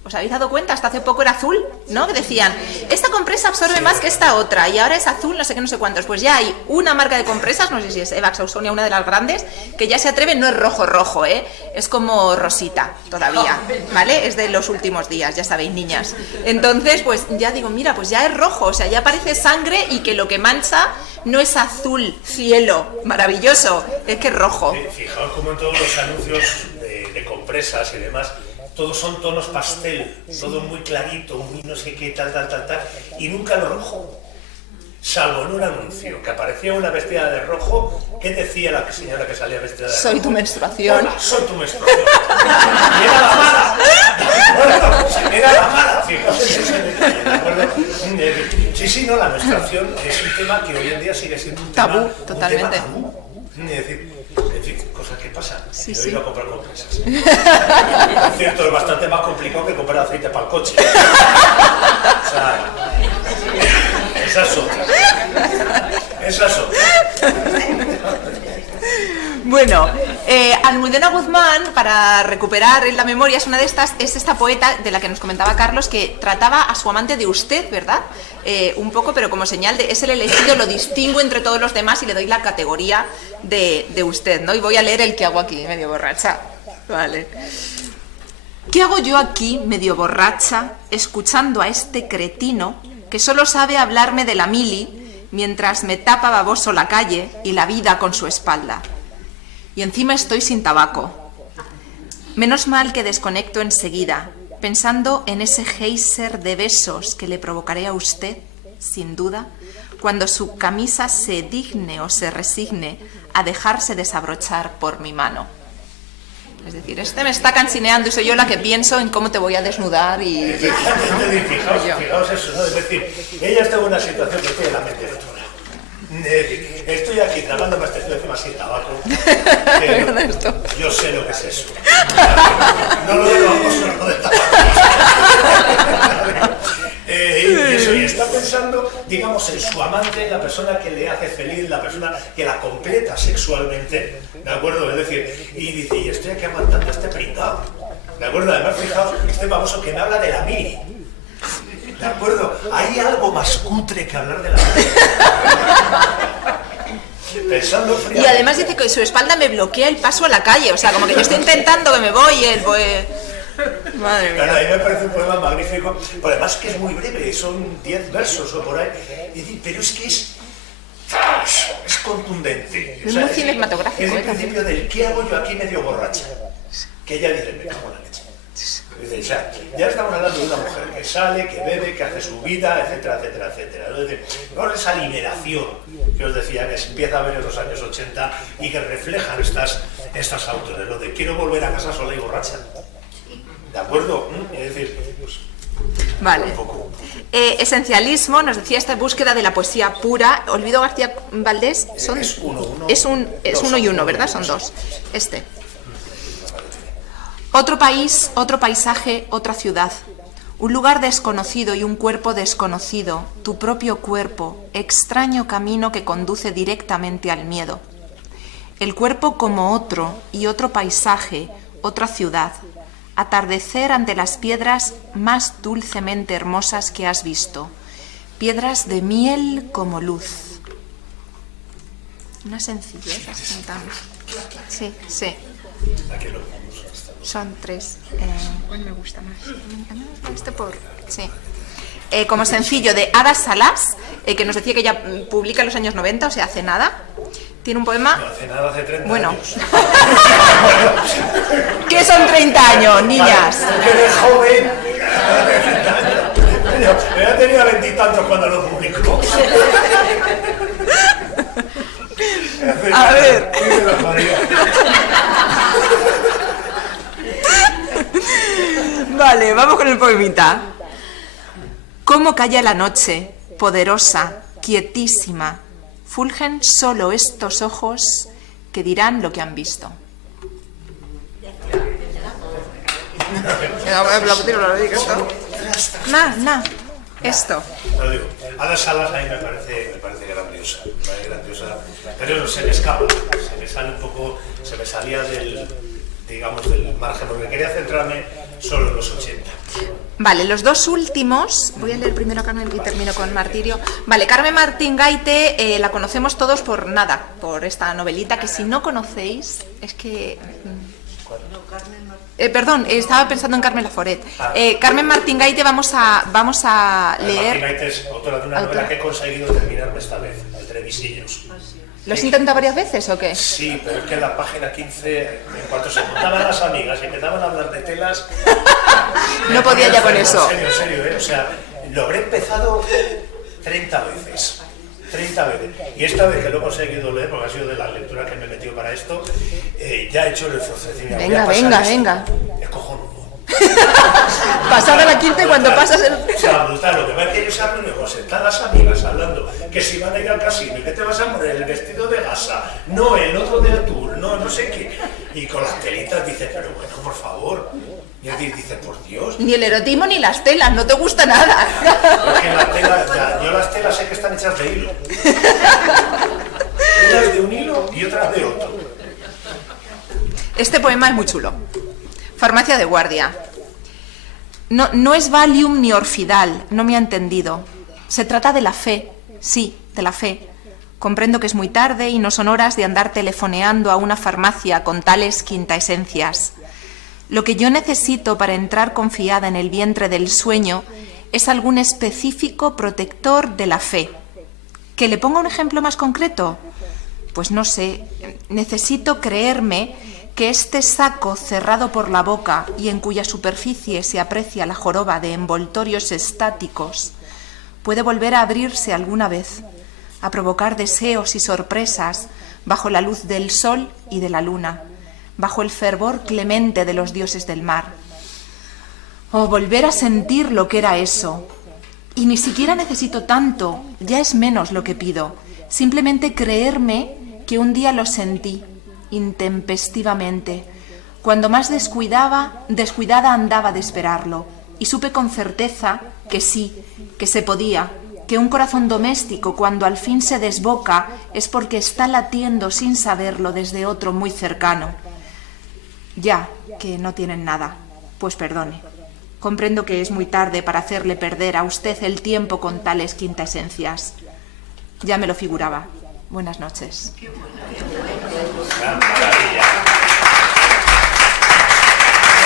¿Os habéis dado cuenta? Hasta hace poco era azul, ¿no? Que decían, esta compresa absorbe más que esta otra y ahora es azul, no sé qué, no sé cuántos. Pues ya hay una marca de compresas, no sé si es Evax Ausonia, una de las grandes, que ya se atreve, no es rojo, ¿eh? Es como rosita todavía, ¿vale? Es de los últimos días, ya sabéis, niñas. Entonces, pues ya digo, mira, pues ya es rojo, o sea, ya parece sangre y que lo que mancha no es azul, cielo, maravilloso, es que es rojo. Fijaos como en todos los anuncios de compresas y demás, todos son tonos pastel, todo muy clarito, muy no sé qué, tal, y nunca lo rojo. Salvo en un anuncio que aparecía una vestida de rojo, ¿qué decía la señora que salía vestida de rojo? Soy tu menstruación. Hola, soy tu menstruación. Y era la mala. Bueno, era la mala, fijaos en ese detalle, ¿de acuerdo? Sí, no, la menstruación es un tema que hoy en día sigue siendo un tabú, tema, totalmente. Un tema tabú. Es decir, cosas que pasan. Sí, Yo he sí. ido a comprar compresas. Por cierto, es bastante más complicado que comprar aceite para el coche. O sea, esa es otra. Bueno, Almudena Guzmán, para recuperar la memoria, es esta poeta de la que nos comentaba Carlos, que trataba a su amante de usted, ¿verdad? Un poco, pero como señal de es el elegido, lo distingo entre todos los demás y le doy la categoría de usted, ¿no? Y voy a leer el que hago aquí, medio borracha. Vale. ¿Qué hago yo aquí, medio borracha, escuchando a este cretino que solo sabe hablarme de la mili mientras me tapa baboso la calle y la vida con su espalda? Y encima estoy sin tabaco. Menos mal que desconecto enseguida, pensando en ese geyser de besos que le provocaré a usted, sin duda, cuando su camisa se digne o se resigne a dejarse desabrochar por mi mano. Es decir, me está cansineando y soy yo la que pienso en cómo te voy a desnudar y... Fijaos eso, ¿no? Es decir, ella está en una situación que tiene la mente rotura. Estoy aquí tragándome este encima sin tabaco. Yo sé lo que es eso. No lo llevamos solo de tabaco. Y eso, y está pensando, digamos, en su amante, la persona que le hace feliz, la persona que la completa sexualmente, ¿de acuerdo? Es decir, y dice, y estoy aquí aguantando a este pringao, ¿de acuerdo? Además, fijaos, este famoso que me habla de la mili, ¿de acuerdo? Hay algo más cutre que hablar de la mili. Pensando fríamente. Y además dice que su espalda me bloquea el paso a la calle, o sea, como que yo estoy intentando que me voy y él pues... Madre mía. Claro, a mí me parece un poema magnífico, pero además que es muy breve, son 10 versos o por ahí, pero es que es contundente. Es muy cinematográfico. Es el principio del ¿qué hago yo aquí medio borracha? Que ella dice, me cago en la leche. Dice, o sea, ya estamos hablando de una mujer que sale, que bebe, que hace su vida, etcétera, etcétera, etcétera. Es decir, con esa liberación que os decía que se empieza a ver en los años 80 y que reflejan estas autores, lo de quiero volver a casa sola y borracha. ¿De acuerdo? Es decir, pues, vale. Esencialismo, nos decía esta búsqueda de la poesía pura. Olvido García Valdés, son... Es uno y uno, ¿verdad? Son dos. Otro país, otro paisaje, otra ciudad. Un lugar desconocido y un cuerpo desconocido. Tu propio cuerpo, extraño camino que conduce directamente al miedo. El cuerpo como otro y otro paisaje, otra ciudad. Atardecer ante las piedras más dulcemente hermosas que has visto. Piedras de miel como luz. Una sencillez. Sí, sí. Son 3. ¿Cuál me gusta más? Sí. Como sencillo de Ada Salas, que nos decía que ya publica en los años 90, o sea, hace nada. Tiene un poema... No, hace nada, hace 30 bueno. años. ¿Qué son 30 años, niñas? Que eres joven. Yo tenía 20 y tantos cuando lo publicó. A ver. Vale, vamos con el poemita. Cómo calla la noche, poderosa, quietísima. Fulgen solo estos ojos que dirán lo que han visto. Esto. Lo digo, Ada Salas a mí me parece grandiosa, pero se me escapa, se me sale un poco, se me salía del margen, porque quería centrarme solo en los 80. Vale, los dos últimos, voy a leer primero a Carmen y termino con Martirio. Vale, Carmen Martín Gaite la conocemos todos por esta novelita que si no conocéis, es que... perdón, estaba pensando en Carmen Laforet. Carmen Martín Gaite vamos a leer... Martín Gaite es autora de una novela que he conseguido terminarme esta vez, Entre visillos. ¿Lo has intentado varias veces o qué? Sí, pero es que en la página 15, en cuanto se juntaban las amigas y empezaban a hablar de telas... No podía ya con eso. En serio, o sea, lo habré empezado 30 veces. 30 veces. Y esta vez que lo he conseguido leer, porque ha sido de la lectura que me he metido para esto, ya he hecho el esfuerzo. Venga. Es cojonudo. Pasada la 15 cuando pasas el... O sea, brutal, lo que pasa es que ellos se reúnen, pues están las amigas hablando, que si van a ir al casino, y que te vas a poner el vestido de gasa, no el otro de atul, no sé qué, y con las telitas dices, pero bueno, por favor, y dices, por Dios. Ni el erotismo ni las telas, no te gusta nada. Porque la tela, yo las telas sé que están hechas de hilo. Unas de un hilo y otras de otro. Este poema es muy chulo. Farmacia de guardia. No es Valium ni Orfidal, no me ha entendido. Se trata de la fe, sí, de la fe. Comprendo que es muy tarde y no son horas de andar telefoneando a una farmacia con tales quintaesencias. Lo que yo necesito para entrar confiada en el vientre del sueño es algún específico protector de la fe. ¿Que le ponga un ejemplo más concreto? Pues no sé, necesito creerme que este saco cerrado por la boca y en cuya superficie se aprecia la joroba de envoltorios estáticos puede volver a abrirse alguna vez, a provocar deseos y sorpresas bajo la luz del sol y de la luna, bajo el fervor clemente de los dioses del mar. O volver a sentir lo que era eso. Y ni siquiera necesito tanto, ya es menos lo que pido, simplemente creerme que un día lo sentí, intempestivamente, cuando más descuidada andaba de esperarlo, y supe con certeza que sí, que se podía, que un corazón doméstico cuando al fin se desboca es porque está latiendo sin saberlo desde otro muy cercano. Ya que no tienen nada, pues perdone. Comprendo que es muy tarde para hacerle perder a usted el tiempo con tales quintaesencias. Ya me lo figuraba. Buenas noches. Gran maravilla.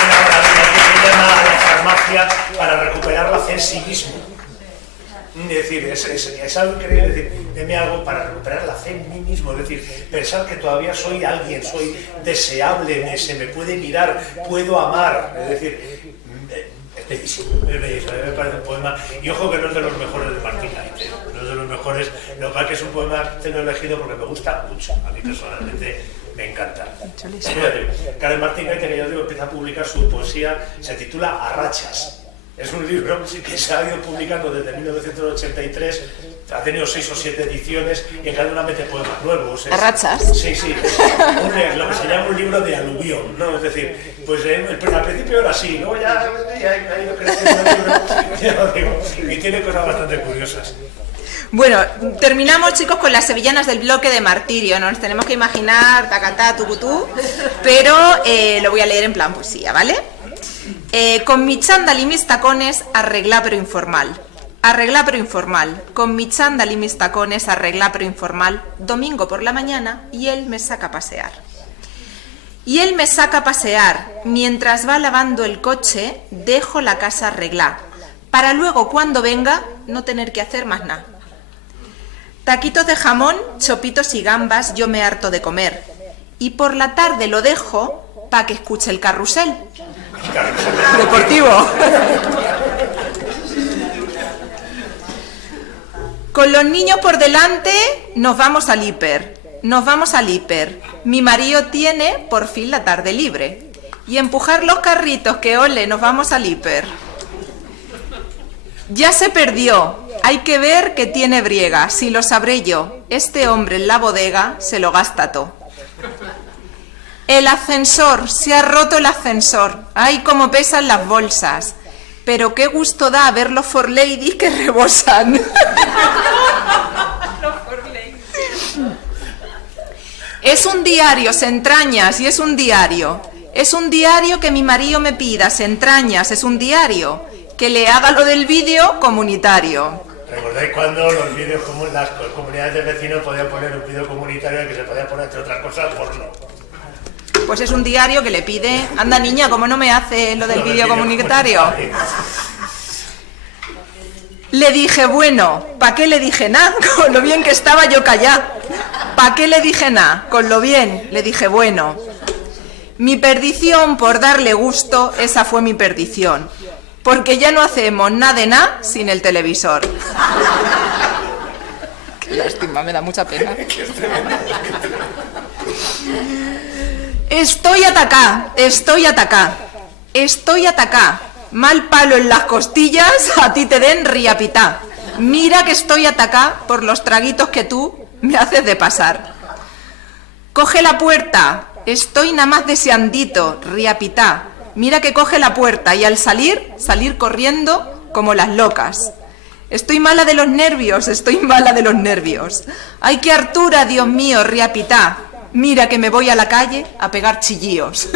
Una maravilla que se llama a la farmacia para recuperar la fe en sí mismo. Es decir, es algo increíble, es decir, deme algo para recuperar la fe en mí mismo, es decir, pensar que todavía soy alguien, soy deseable, se me puede mirar, puedo amar, es decir, es bellísimo, me parece un poema, y ojo que no es de los mejores de Martín Gaite, no es de los mejores, lo que pasa es que es un poema que lo he elegido porque me gusta mucho, a mí personalmente me encanta. Karen Martín Gaite, que ya os digo, empieza a publicar su poesía, se titula Arrachas. Es un libro que se ha ido publicando desde 1983, ha tenido 6 o 7 ediciones y en cada una mete poemas nuevos. ¿Arrachas? Sí, sí. Lo que se llama un libro de aluvión, ¿no? Es decir, pues al principio era así, luego ya ha ido creciendo el libro, ya lo digo, y tiene cosas bastante curiosas. Bueno, terminamos, chicos, con las sevillanas del bloque de Martirio. Nos tenemos que imaginar tacatá, tucutú, pero lo voy a leer en plan poesía, ¿vale? Con mi chándal y mis tacones, arreglá pero informal. Arreglá pero informal. Con mi chándal y mis tacones, arreglá pero informal. Domingo por la mañana y él me saca a pasear. Y él me saca a pasear. Mientras va lavando el coche, dejo la casa arreglá, para luego cuando venga no tener que hacer más nada. Taquitos de jamón, chopitos y gambas yo me harto de comer. Y por la tarde lo dejo para que escuche el carrusel. Deportivo. Con los niños por delante nos vamos al hiper. Nos vamos al hiper. Mi marido tiene por fin la tarde libre. Y empujar los carritos que ole, nos vamos al hiper. Ya se perdió. Hay que ver que tiene briega. Si lo sabré yo. Este hombre en la bodega se lo gasta todo. El ascensor, se ha roto el ascensor. Ay, cómo pesan las bolsas. Pero qué gusto da ver los for ladies que rebosan. Es un diario, se entrañas, y es un diario. Es un diario que mi marido me pida, se entrañas, es un diario. Que le haga lo del vídeo comunitario. ¿Recordáis cuando los vídeos, las comunidades de vecinos podían poner un vídeo comunitario que se podía poner, entre otras cosas, porno? Pues es un diario que le pide, anda niña, ¿cómo no me hace lo del vídeo comunitario? Le dije, bueno, ¿pa' qué le dije nada? Con lo bien que estaba yo callada. ¿Pa' qué le dije nada? Con lo bien, le dije, bueno. Mi perdición por darle gusto, esa fue mi perdición. Porque ya no hacemos nada de nada sin el televisor. Qué lástima, me da mucha pena. Estoy atacá, estoy atacá, estoy atacá. Mal palo en las costillas, a ti te den riapitá. Mira que estoy atacá por los traguitos que tú me haces de pasar. Coge la puerta, estoy nada más deseandito, riapitá. Mira que coge la puerta y al salir, salir corriendo como las locas. Estoy mala de los nervios, estoy mala de los nervios. Ay, qué hartura, Dios mío, riapitá. mira que me voy a la calle a pegar chillíos.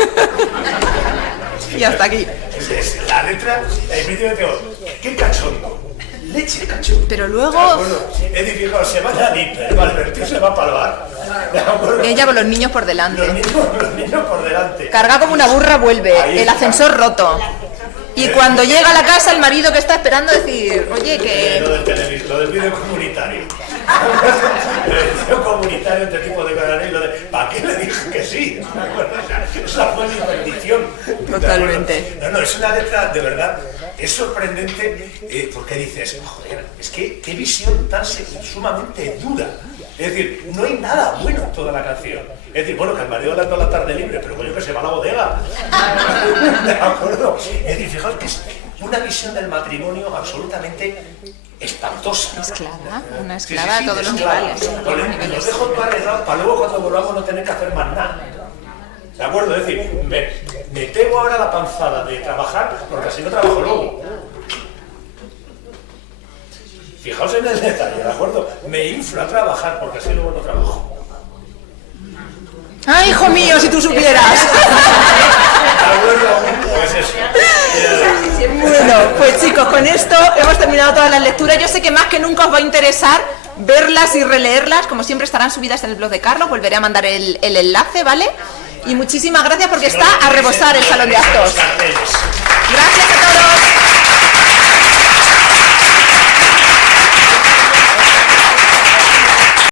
Y hasta aquí. Es la letra, el vídeo de Teo, qué cachondo. Leche cachondo. Pero luego... De acuerdo. Es decir, fijaos, se va a Hiper, Valvertí se va para el bar. ¿De acuerdo? Ella con los niños por delante. Los niños por delante. Carga como una burra vuelve, Ahí el está. ascensor roto. Y cuando llega a la casa el marido que está esperando decir, oye, Lo que... del vídeo comunitario. El vídeo comunitario entre tipo de canal y lo de... ¿Para qué le dije que sí? O sea, esa fue mi bendición. Totalmente. No, es una letra, de verdad, es sorprendente porque dices, joder, es que qué visión tan sumamente dura. Es decir, no hay nada bueno en toda la canción. Es decir, bueno, que el marido le ha dado la tarde libre, pero coño que se va a la bodega. ¿De acuerdo? Es decir, fijaos que es una visión del matrimonio absolutamente espantosa. Esclava, una esclava Sí, a todos los esclava. niveles. a todos los niveles. Los dejo todo arreglado para luego cuando volvamos no tener que hacer más nada. ¿De acuerdo? Es decir, me pego ahora la panzada de trabajar porque así no trabajo luego. Fijaos en el detalle, ¿de acuerdo? Me inflo a trabajar porque así luego no trabajo. ¡Ay, hijo mío, si tú supieras! ¿De acuerdo? Pues eso. Bueno, pues chicos, con esto hemos terminado todas las lecturas. Yo sé que más que nunca os va a interesar verlas y releerlas. Como siempre estarán subidas en el blog de Carlos. Volveré a mandar el enlace, ¿vale? Y muchísimas gracias porque está a rebosar el salón de actos. Gracias a todos.